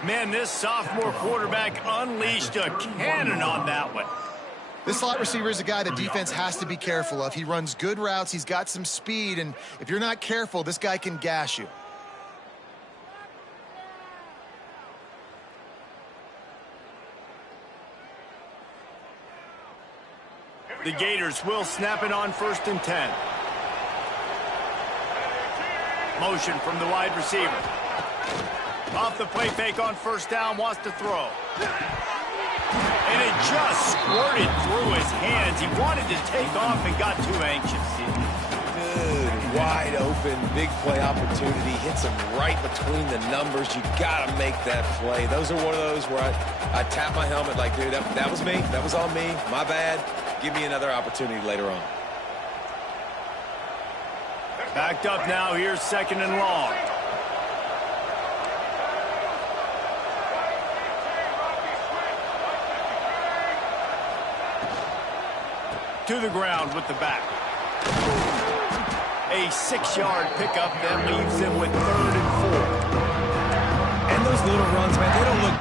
Man, this sophomore quarterback unleashed a cannon on that one. This slot receiver is a guy the defense has to be careful of. He runs good routes, he's got some speed, and if you're not careful, this guy can gash you. The Gators will snap it on 1st and 10. Motion from the wide receiver. Off the play fake on 1st down, wants to throw. And it just squirted through his hands. He wanted to take off and got too anxious. Good, wide open, big play opportunity. Hits him right between the numbers. You got to make that play. Those are one of those where I tap my helmet like, dude, that was me. That was on me. My bad. Give me another opportunity later on. Backed up now. Here's 2nd and long. To the ground with the back. A 6-yard pickup that leaves him with 3rd and 4. And those little runs, man, they don't look...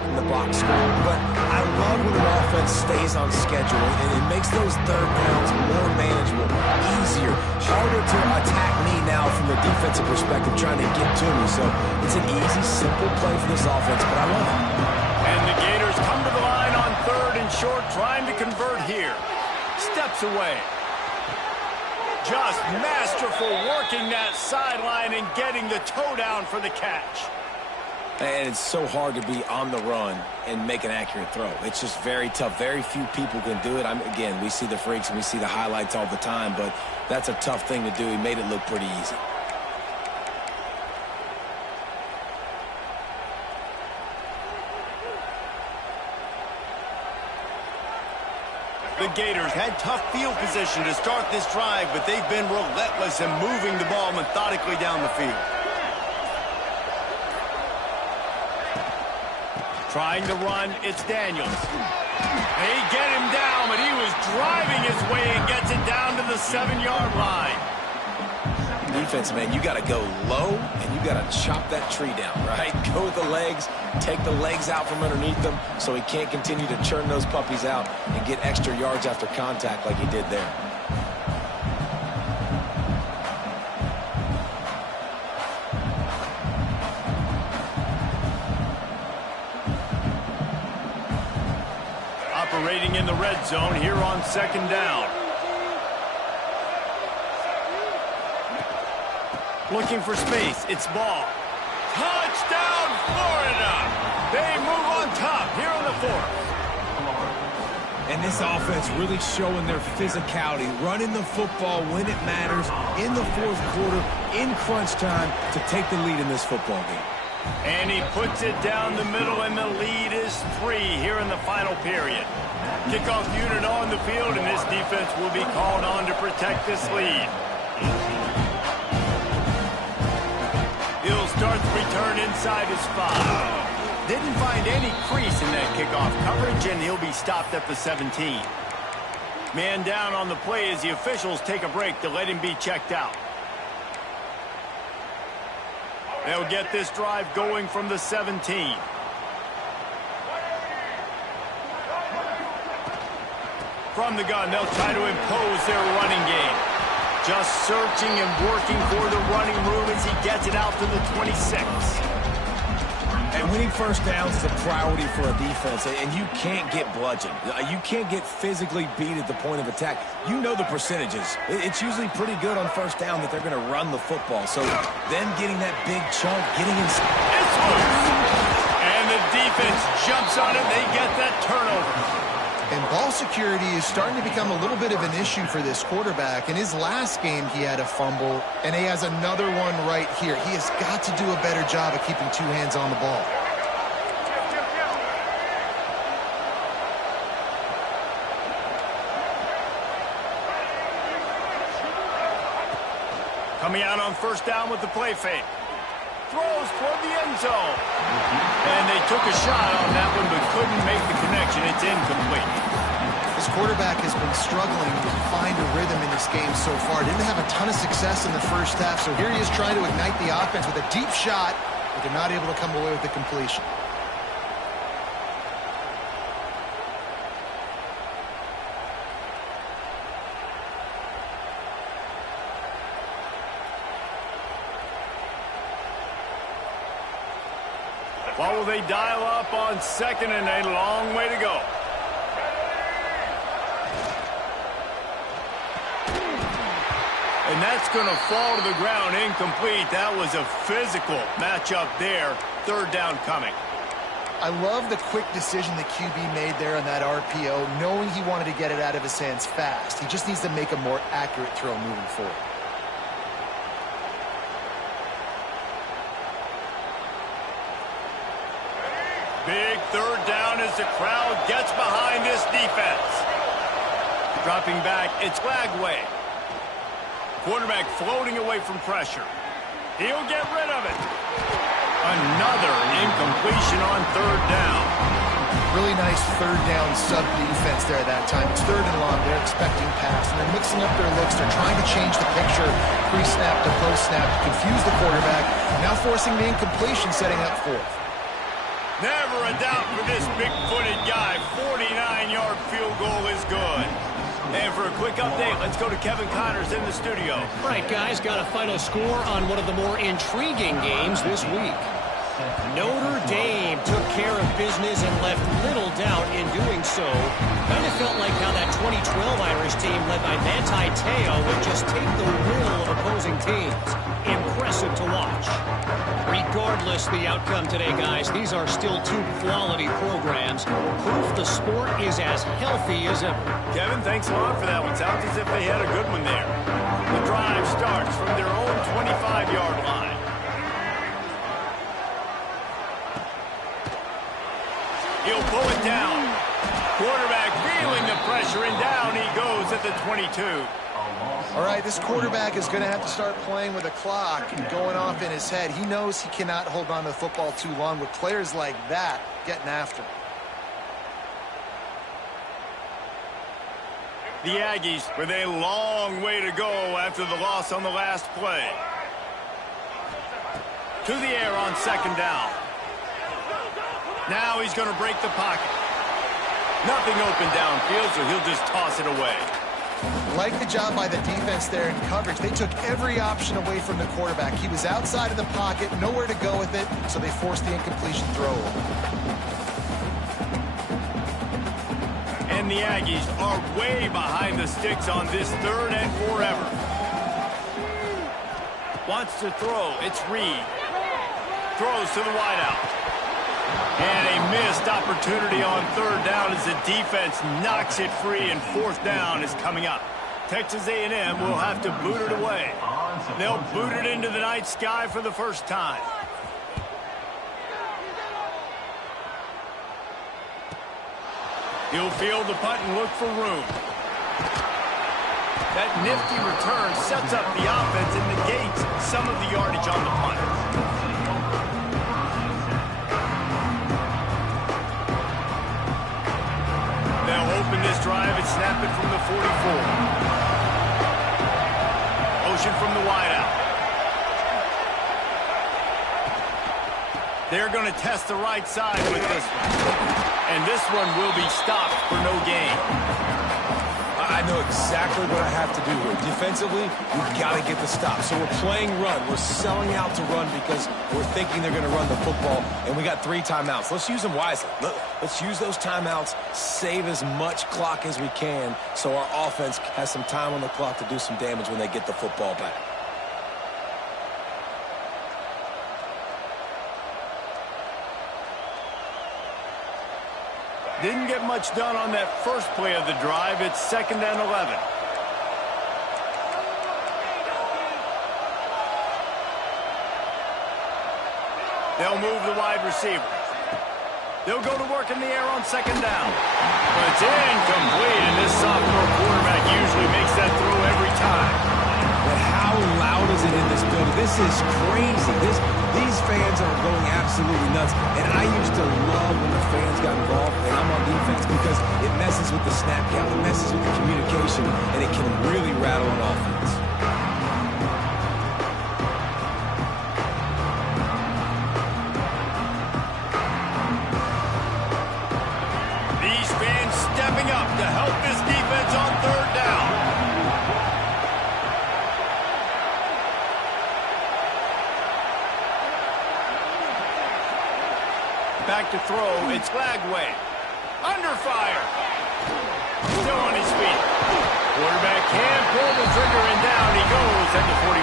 in the box score. But I love when an offense stays on schedule, and it makes those third downs more manageable, easier, harder to attack me now from the defensive perspective trying to get to me. So it's an easy, simple play for this offense, but I love it. And the Gators come to the line on 3rd and short, trying to convert here. Steps away. Just masterful working that sideline and getting the toe down for the catch. And it's so hard to be on the run and make an accurate throw. It's just very tough. Very few people can do it. Again, we see the freaks and we see the highlights all the time, but that's a tough thing to do. He made it look pretty easy. The Gators had tough field position to start this drive, but they've been relentless in moving the ball methodically down the field. Trying to run, it's Daniels. They get him down, but he was driving his way and gets it down to the 7-yard line. Defense, man, you got to go low, and you got to chop that tree down, right? Go with the legs, take the legs out from underneath them so he can't continue to churn those puppies out and get extra yards after contact like he did there. Operating in the red zone here on 2nd down. Looking for space. It's Ball. Touchdown, Florida! They move on top here in the 4th. And this offense really showing their physicality, running the football when it matters, in the 4th quarter, in crunch time, to take the lead in this football game. And he puts it down the middle, and the lead is 3 here in the final period. Kickoff unit on the field, and this defense will be called on to protect this lead. He'll start the return inside his 5. Didn't find any crease in that kickoff coverage, and he'll be stopped at the 17. Man down on the play as the officials take a break to let him be checked out. They'll get this drive going from the 17. From the gun, they'll try to impose their running game. Just searching and working for the running room as he gets it out to the 26. And winning first downs is a priority for a defense, and you can't get bludgeoned. You can't get physically beat at the point of attack. You know the percentages. It's usually pretty good on first down that they're going to run the football. So them getting that big chunk, getting inside. It's loose. And the defense jumps on it. They get that turnover. And ball security is starting to become a little bit of an issue for this quarterback. In his last game, he had a fumble, and he has another one right here. He has got to do a better job of keeping 2 hands on the ball. Coming out on first down with the play fake. Throws toward the end zone. And they took a shot on that one, but couldn't make the connection. It's incomplete. This quarterback has been struggling to find a rhythm in this game so far. Didn't have a ton of success in the first half, so here he is trying to ignite the offense with a deep shot, but they're not able to come away with the completion. What will they dial up on 2nd and a long way to go? And that's going to fall to the ground incomplete. That was a physical matchup there. 3rd down coming. I love the quick decision the QB made there on that RPO, knowing he wanted to get it out of his hands fast. He just needs to make a more accurate throw moving forward. Big 3rd down as the crowd gets behind this defense. Dropping back, it's Lagway. Quarterback floating away from pressure. He'll get rid of it. Another incompletion on 3rd down. Really nice 3rd down sub-defense there that time. It's 3rd and long. They're expecting pass, and they're mixing up their looks. They're trying to change the picture pre-snap to post-snap to confuse the quarterback. Now forcing the incompletion, setting up 4th. Never a doubt for this big-footed guy. 49-yard field goal is good. And for a quick update, let's go to Kevin Connors in the studio. All right, guys, got a final score on one of the more intriguing games this week. Notre Dame took care of business and left little doubt in doing so. Kind of felt like how that 2012 Irish team led by Manti Te'o would just take the will of opposing teams. Impressive to watch. Regardless the outcome today, guys, these are still two quality programs. Proof the sport is as healthy as ever. Kevin, thanks a lot for that one. Sounds as if they had a good one there. The drive starts from their own 25-yard line. He'll pull it down. Quarterback feeling the pressure, and down he goes at the 22. All right, this quarterback is going to have to start playing with a clock going off in his head. He knows he cannot hold on to the football too long with players like that getting after him. The Aggies with a long way to go after the loss on the last play. To the air on second down. Now he's going to break the pocket. Nothing open downfield, so he'll just toss it away. Like the job by the defense there in coverage. They took every option away from the quarterback. He was outside of the pocket, nowhere to go with it, so they forced the incompletion throw. And the Aggies are way behind the sticks on this third and forever. Wants to throw. It's Reed. Throws to the wideout. And a missed opportunity on third down as the defense knocks it free, and fourth down is coming up. Texas A&M will have to boot it away. They'll boot it into the night sky for the first time. He'll field the punt and look for room. That nifty return sets up the offense and negates some of the yardage on the punt. They'll open this drive and snap it from the 44. Motion from the wideout. They're going to test the right side with this one. And this one will be stopped for no gain. I know exactly what I have to do here. Defensively, we've got to get the stop. So we're playing run. We're selling out to run because we're thinking they're going to run the football, and we got 3 timeouts. Let's use them wisely. Let's use those timeouts, save as much clock as we can so our offense has some time on the clock to do some damage when they get the football back. Didn't get much done on that first play of the drive. It's 2nd and 11. They'll move the wide receiver. They'll go to work in the air on 2nd down. But it's incomplete, and this sophomore quarterback usually makes that throw every time. But how loud is it in this building? This is crazy. These fans are going absolutely nuts. And I used to love when the fans got involved, and I'm on defense, because it messes with the snap count, it messes with the communication, and it can really rattle an offense. These fans stepping up to help this defense on 3rd down. Back to throw, it's Lagway. Under fire. Still on his feet. Quarterback can pull the trigger, and down he goes at the 41.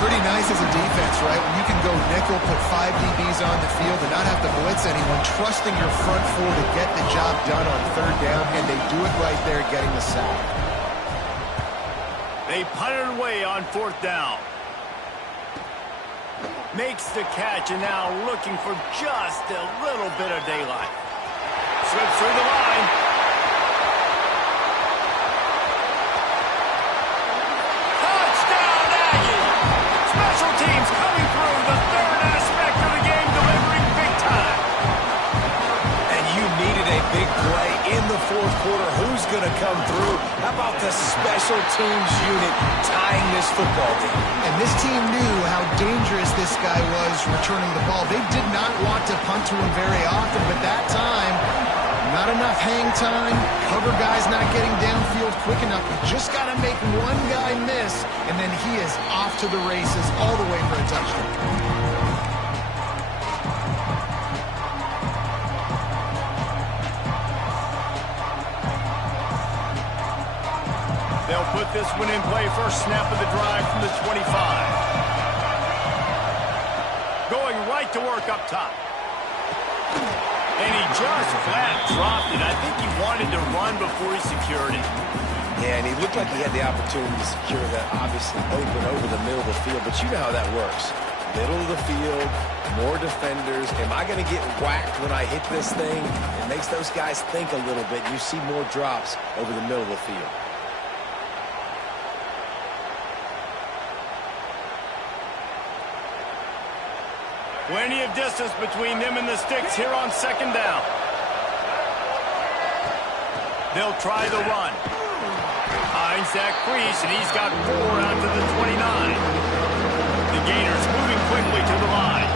Pretty nice as a defense, right? When you can go nickel, put 5 DBs on the field and not have to blitz anyone, trusting your front 4 to get the job done on 3rd down, and they do it right there, getting the sack. They punt it away on 4th down. Makes the catch, and now looking for just a little bit of daylight. Slips through the line. Touchdown, Aggie! Special teams coming through, the 3rd aspect of the game, delivering big time. And you needed a big play in the 4th quarter. Who's going to come through. How about the special teams unit tying this football game? And this team knew how dangerous this guy was returning the ball. They did not want to punt to him very often, but that time, not enough hang time. Cover guys not getting downfield quick enough. You just got to make one guy miss, and then he is off to the races all the way for a touchdown. They'll put this one in play. First snap of the drive from the 25. Going right to work up top. And he just flat dropped it. I think he wanted to run before he secured it. Yeah, and he looked like he had the opportunity to secure that, obviously open over the middle of the field. But you know how that works. Middle of the field, more defenders. Am I going to get whacked when I hit this thing? It makes those guys think a little bit. You see more drops over the middle of the field. Plenty of distance between them and the sticks here on second down. They'll try the run. Finds that crease, and he's got 4 out to the 29. The Gators moving quickly to the line.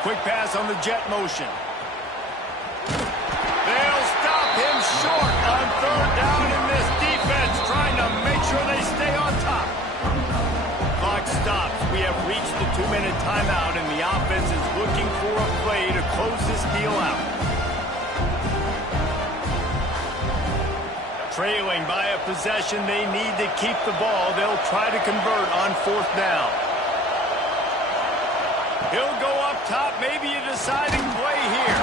Quick pass on the jet motion. They'll stop him short on third down, and this defense trying to make sure they stay on top. Clock stops. We have reached the 2-minute timeout, and the offense is looking for a play to close this deal out. Trailing by a possession, they need to keep the ball. They'll try to convert on fourth down. He'll go up top, maybe a deciding play here.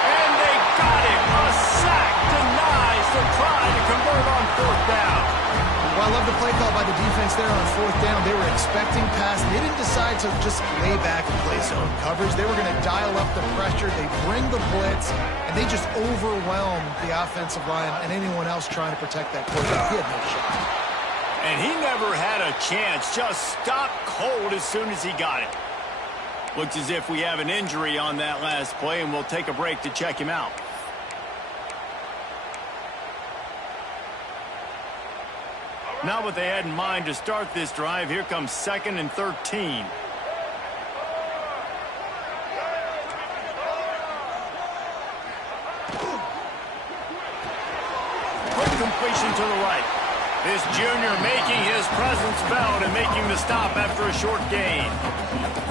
And they got him. A sack denies the try to convert on fourth down. Well, I love the play call by the defense there on fourth down. They were expecting pass. They didn't decide to just lay back and play zone coverage. They were going to dial up the pressure. They bring the blitz, and they just overwhelm the offensive line and anyone else trying to protect that quarterback. He had no shot. And he never had a chance. Just stopped cold as soon as he got it. Looks as if we have an injury on that last play, and we'll take a break to check him out. Not what they had in mind to start this drive. Here comes 2nd and 13. Quick completion to the right. This junior making his presence felt and making the stop after a short gain.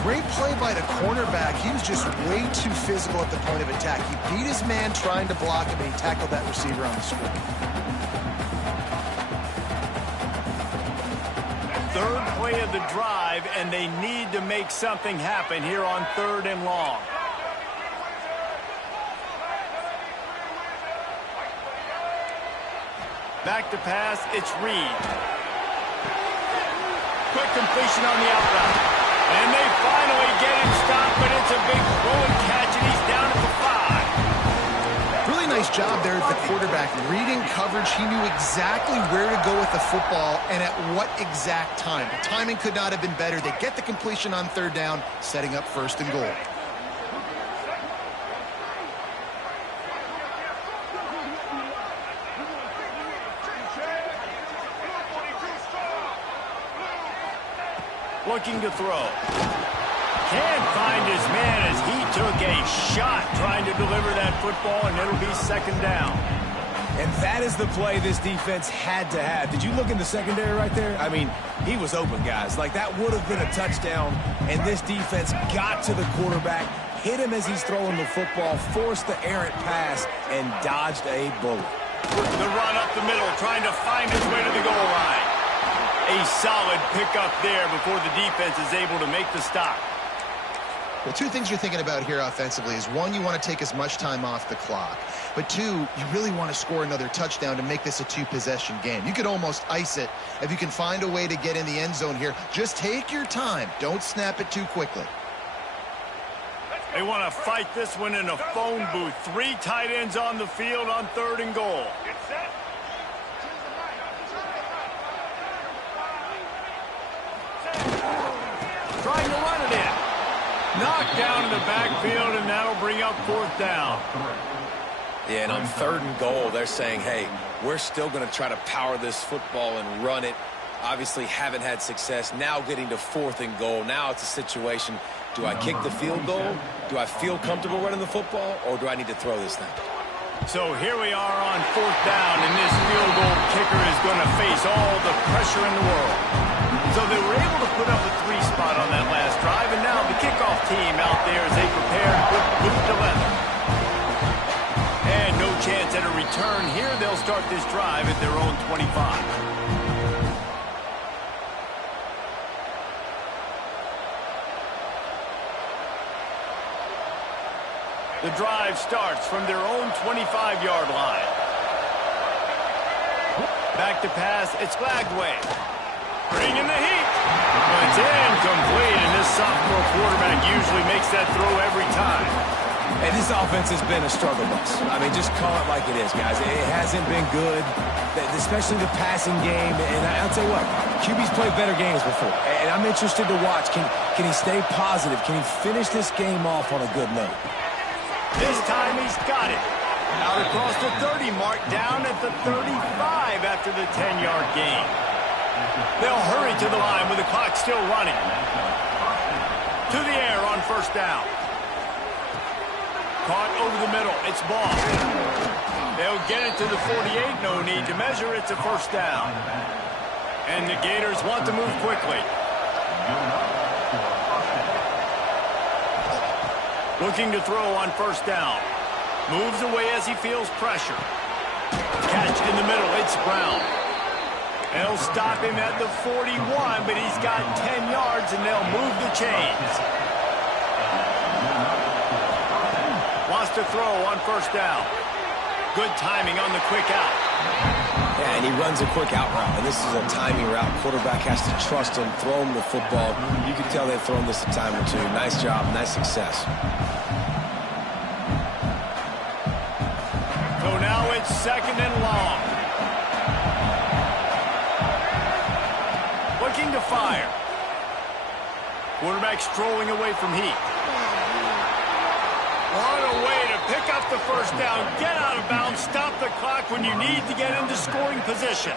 Great play by the cornerback. He was just way too physical at the point of attack. He beat his man trying to block him, and he tackled that receiver on the screen. Third play of the drive, and they need to make something happen here on 3rd and long. Back to pass, it's Reed. Quick completion on the out route. And they finally get him stopped, but it's a big throw and catch, and he's down at the 5. Really nice job there at the quarterback. Reading coverage, he knew exactly where to go with the football and at what exact time. The timing could not have been better. They get the completion on 3rd down, setting up 1st and goal. Looking to throw. Can't find his man as he took a shot trying to deliver that football, and it'll be 2nd down. And that is the play this defense had to have. Did you look in the secondary right there? I mean, he was open, guys. Like, that would have been a touchdown, and this defense got to the quarterback, hit him as he's throwing the football, forced the errant pass, and dodged a bullet. The run up the middle, trying to find his way to the goal line. A solid pickup there before the defense is able to make the stop. Well, 2 things you're thinking about here offensively is, 1, you want to take as much time off the clock. But 2, you really want to score another touchdown to make this a 2-possession game. You could almost ice it if you can find a way to get in the end zone here. Just take your time. Don't snap it too quickly. They want to fight this one in a phone booth. 3 tight ends on the field on 3rd and goal. the backfield, and that'll bring up 4th down. Yeah, and on 3rd and goal, they're saying, hey, we're still going to try to power this football and run it. Obviously haven't had success. Now getting to 4th and goal. Now it's a situation, do I kick the field goal? Do I feel comfortable running the football, or do I need to throw this thing? So here we are on 4th down, and this field goal kicker is going to face all the pressure in the world. So they were able to put up a 3 spot on that last drive, and now the kickoff team out there as they prepare to put boot to leather. And no chance at a return here. They'll start this drive at their own 25. The drive starts from their own 25-yard line. Back to pass, it's Lagway. Bringing the heat. It's incomplete, and this sophomore quarterback usually makes that throw every time. And this offense has been a struggle bus. I mean, just call it like it is, guys. It hasn't been good, especially the passing game. And I'll tell you what, QB's played better games before. And I'm interested to watch. Can he stay positive? Can he finish this game off on a good note? This time he's got it. Out across the 30 mark, down at the 35 after the 10-yard gain. They'll hurry to the line with the clock still running. To the air on 1st down. Caught over the middle. It's Ball. They'll get it to the 48. No need to measure. It's a 1st down. And the Gators want to move quickly. Looking to throw on 1st down. Moves away as he feels pressure. Catch in the middle. It's Brown. They'll stop him at the 41, but he's got 10 yards, and they'll move the chains. Wants to throw on 1st down. Good timing on the quick out. Yeah, and he runs a quick out route, and this is a timing route. Quarterback has to trust him, throw him the football. You can tell they've thrown this a time or two. Nice job, nice success. So now it's 2nd and long. Looking to fire. Quarterback strolling away from heat. What a way to pick up the 1st down, get out of bounds, stop the clock when you need to get into scoring position.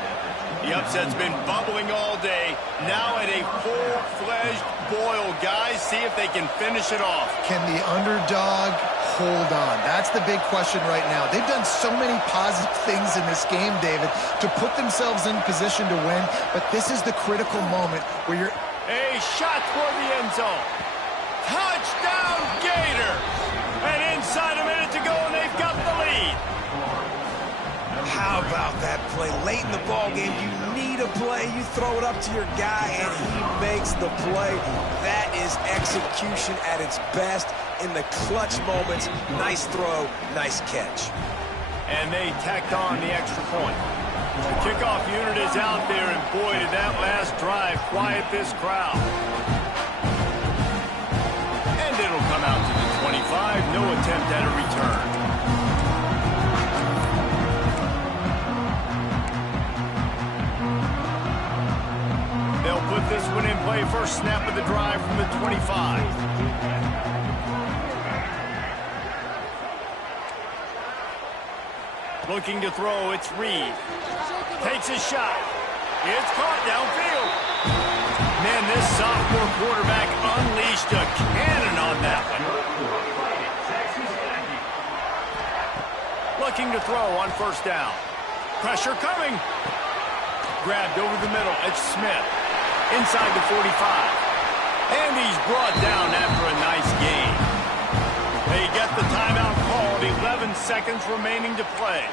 The upset's been bubbling all day. Now at a full-fledged boil. Guys, see if they can finish it off. Can the underdog hold on? That's the big question right now. They've done so many positive things in this game, David, to put themselves in position to win, but this is the critical moment where you're... A shot toward the end zone. Touchdown, Gators! And inside a minute to go, and they've got the lead. How about that play? Late in the ball game, you need a play. You throw it up to your guy, and he makes the play. That is execution at its best in the clutch moments. Nice throw, nice catch. And they tacked on the extra point. The kickoff unit is out there, and boy, did that last drive quiet this crowd. And it'll come out to the 25. No attempt at a return. They'll put this one in play. First snap of the drive from the 25. Looking to throw, it's Reed. Takes a shot. It's caught downfield. Man, this sophomore quarterback unleashed a cannon on that one. Looking to throw on 1st down. Pressure coming. Grabbed over the middle. It's Smith. Inside the 45. And he's brought down after a nice gain. They get the timeout called. 11 seconds remaining to play.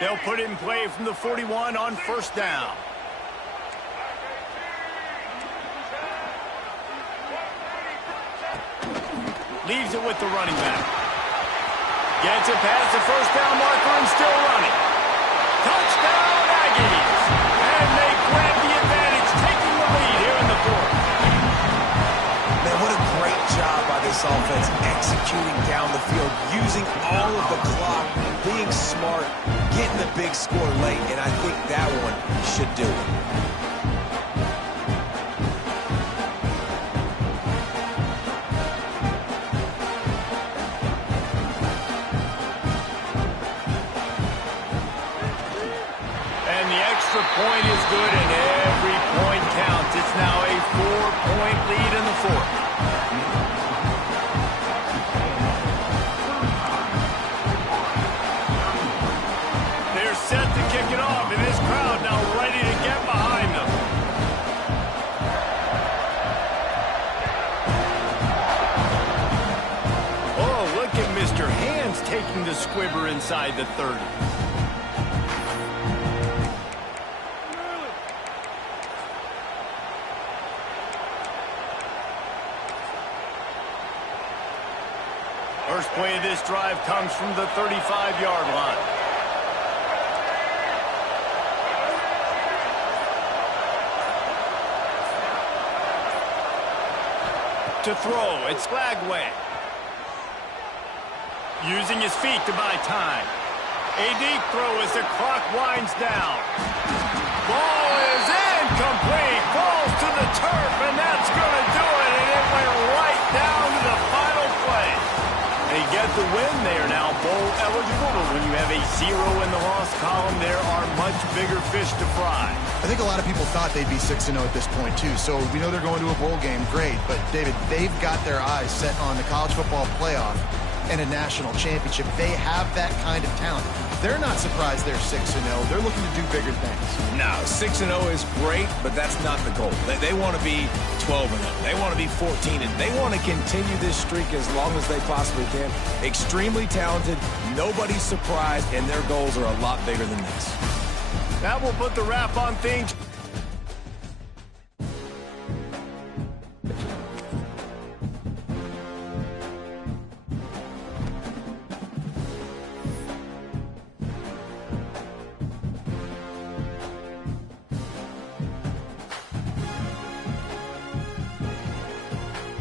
They'll put it in play from the 41 on 1st down. Leaves it with the running back. Gets it past the 1st down marker and still running. Touchdown, Aggies! And they grab the advantage, taking the lead here in the 4th. Man, what a great job by this offense. field, using all of the clock, being smart, getting the big score late, and I think that one should do it. And the extra point is good, and every point counts. It's now a 4-point lead in the fourth. They're set to kick it off, and this crowd now ready to get behind them. Oh, look at Mr. Hands taking the squibber inside the 30. First play of this drive comes from the 35-yard line. To throw, it's Lagway. Using his feet to buy time. A deep throw as the clock winds down. Ball is incomplete. Falls to the turf, and that's going to do it. And it went right down to the final play. They get the win. They are now bowl eligible, but when you have a 0 in the loss column, there are much bigger fish to fry. I think a lot of people thought they'd be 6-0 at this point, too. So we know they're going to a bowl game. Great. But, David, they've got their eyes set on the college football playoff and a national championship. They have that kind of talent. They're not surprised they're 6-0. They're looking to do bigger things. No, 6-0 is great, but that's not the goal. They want to be 12-0. They want to be 14-0. They want to continue this streak as long as they possibly can. Extremely talented. Nobody's surprised, and their goals are a lot bigger than this. That will put the wrap on things.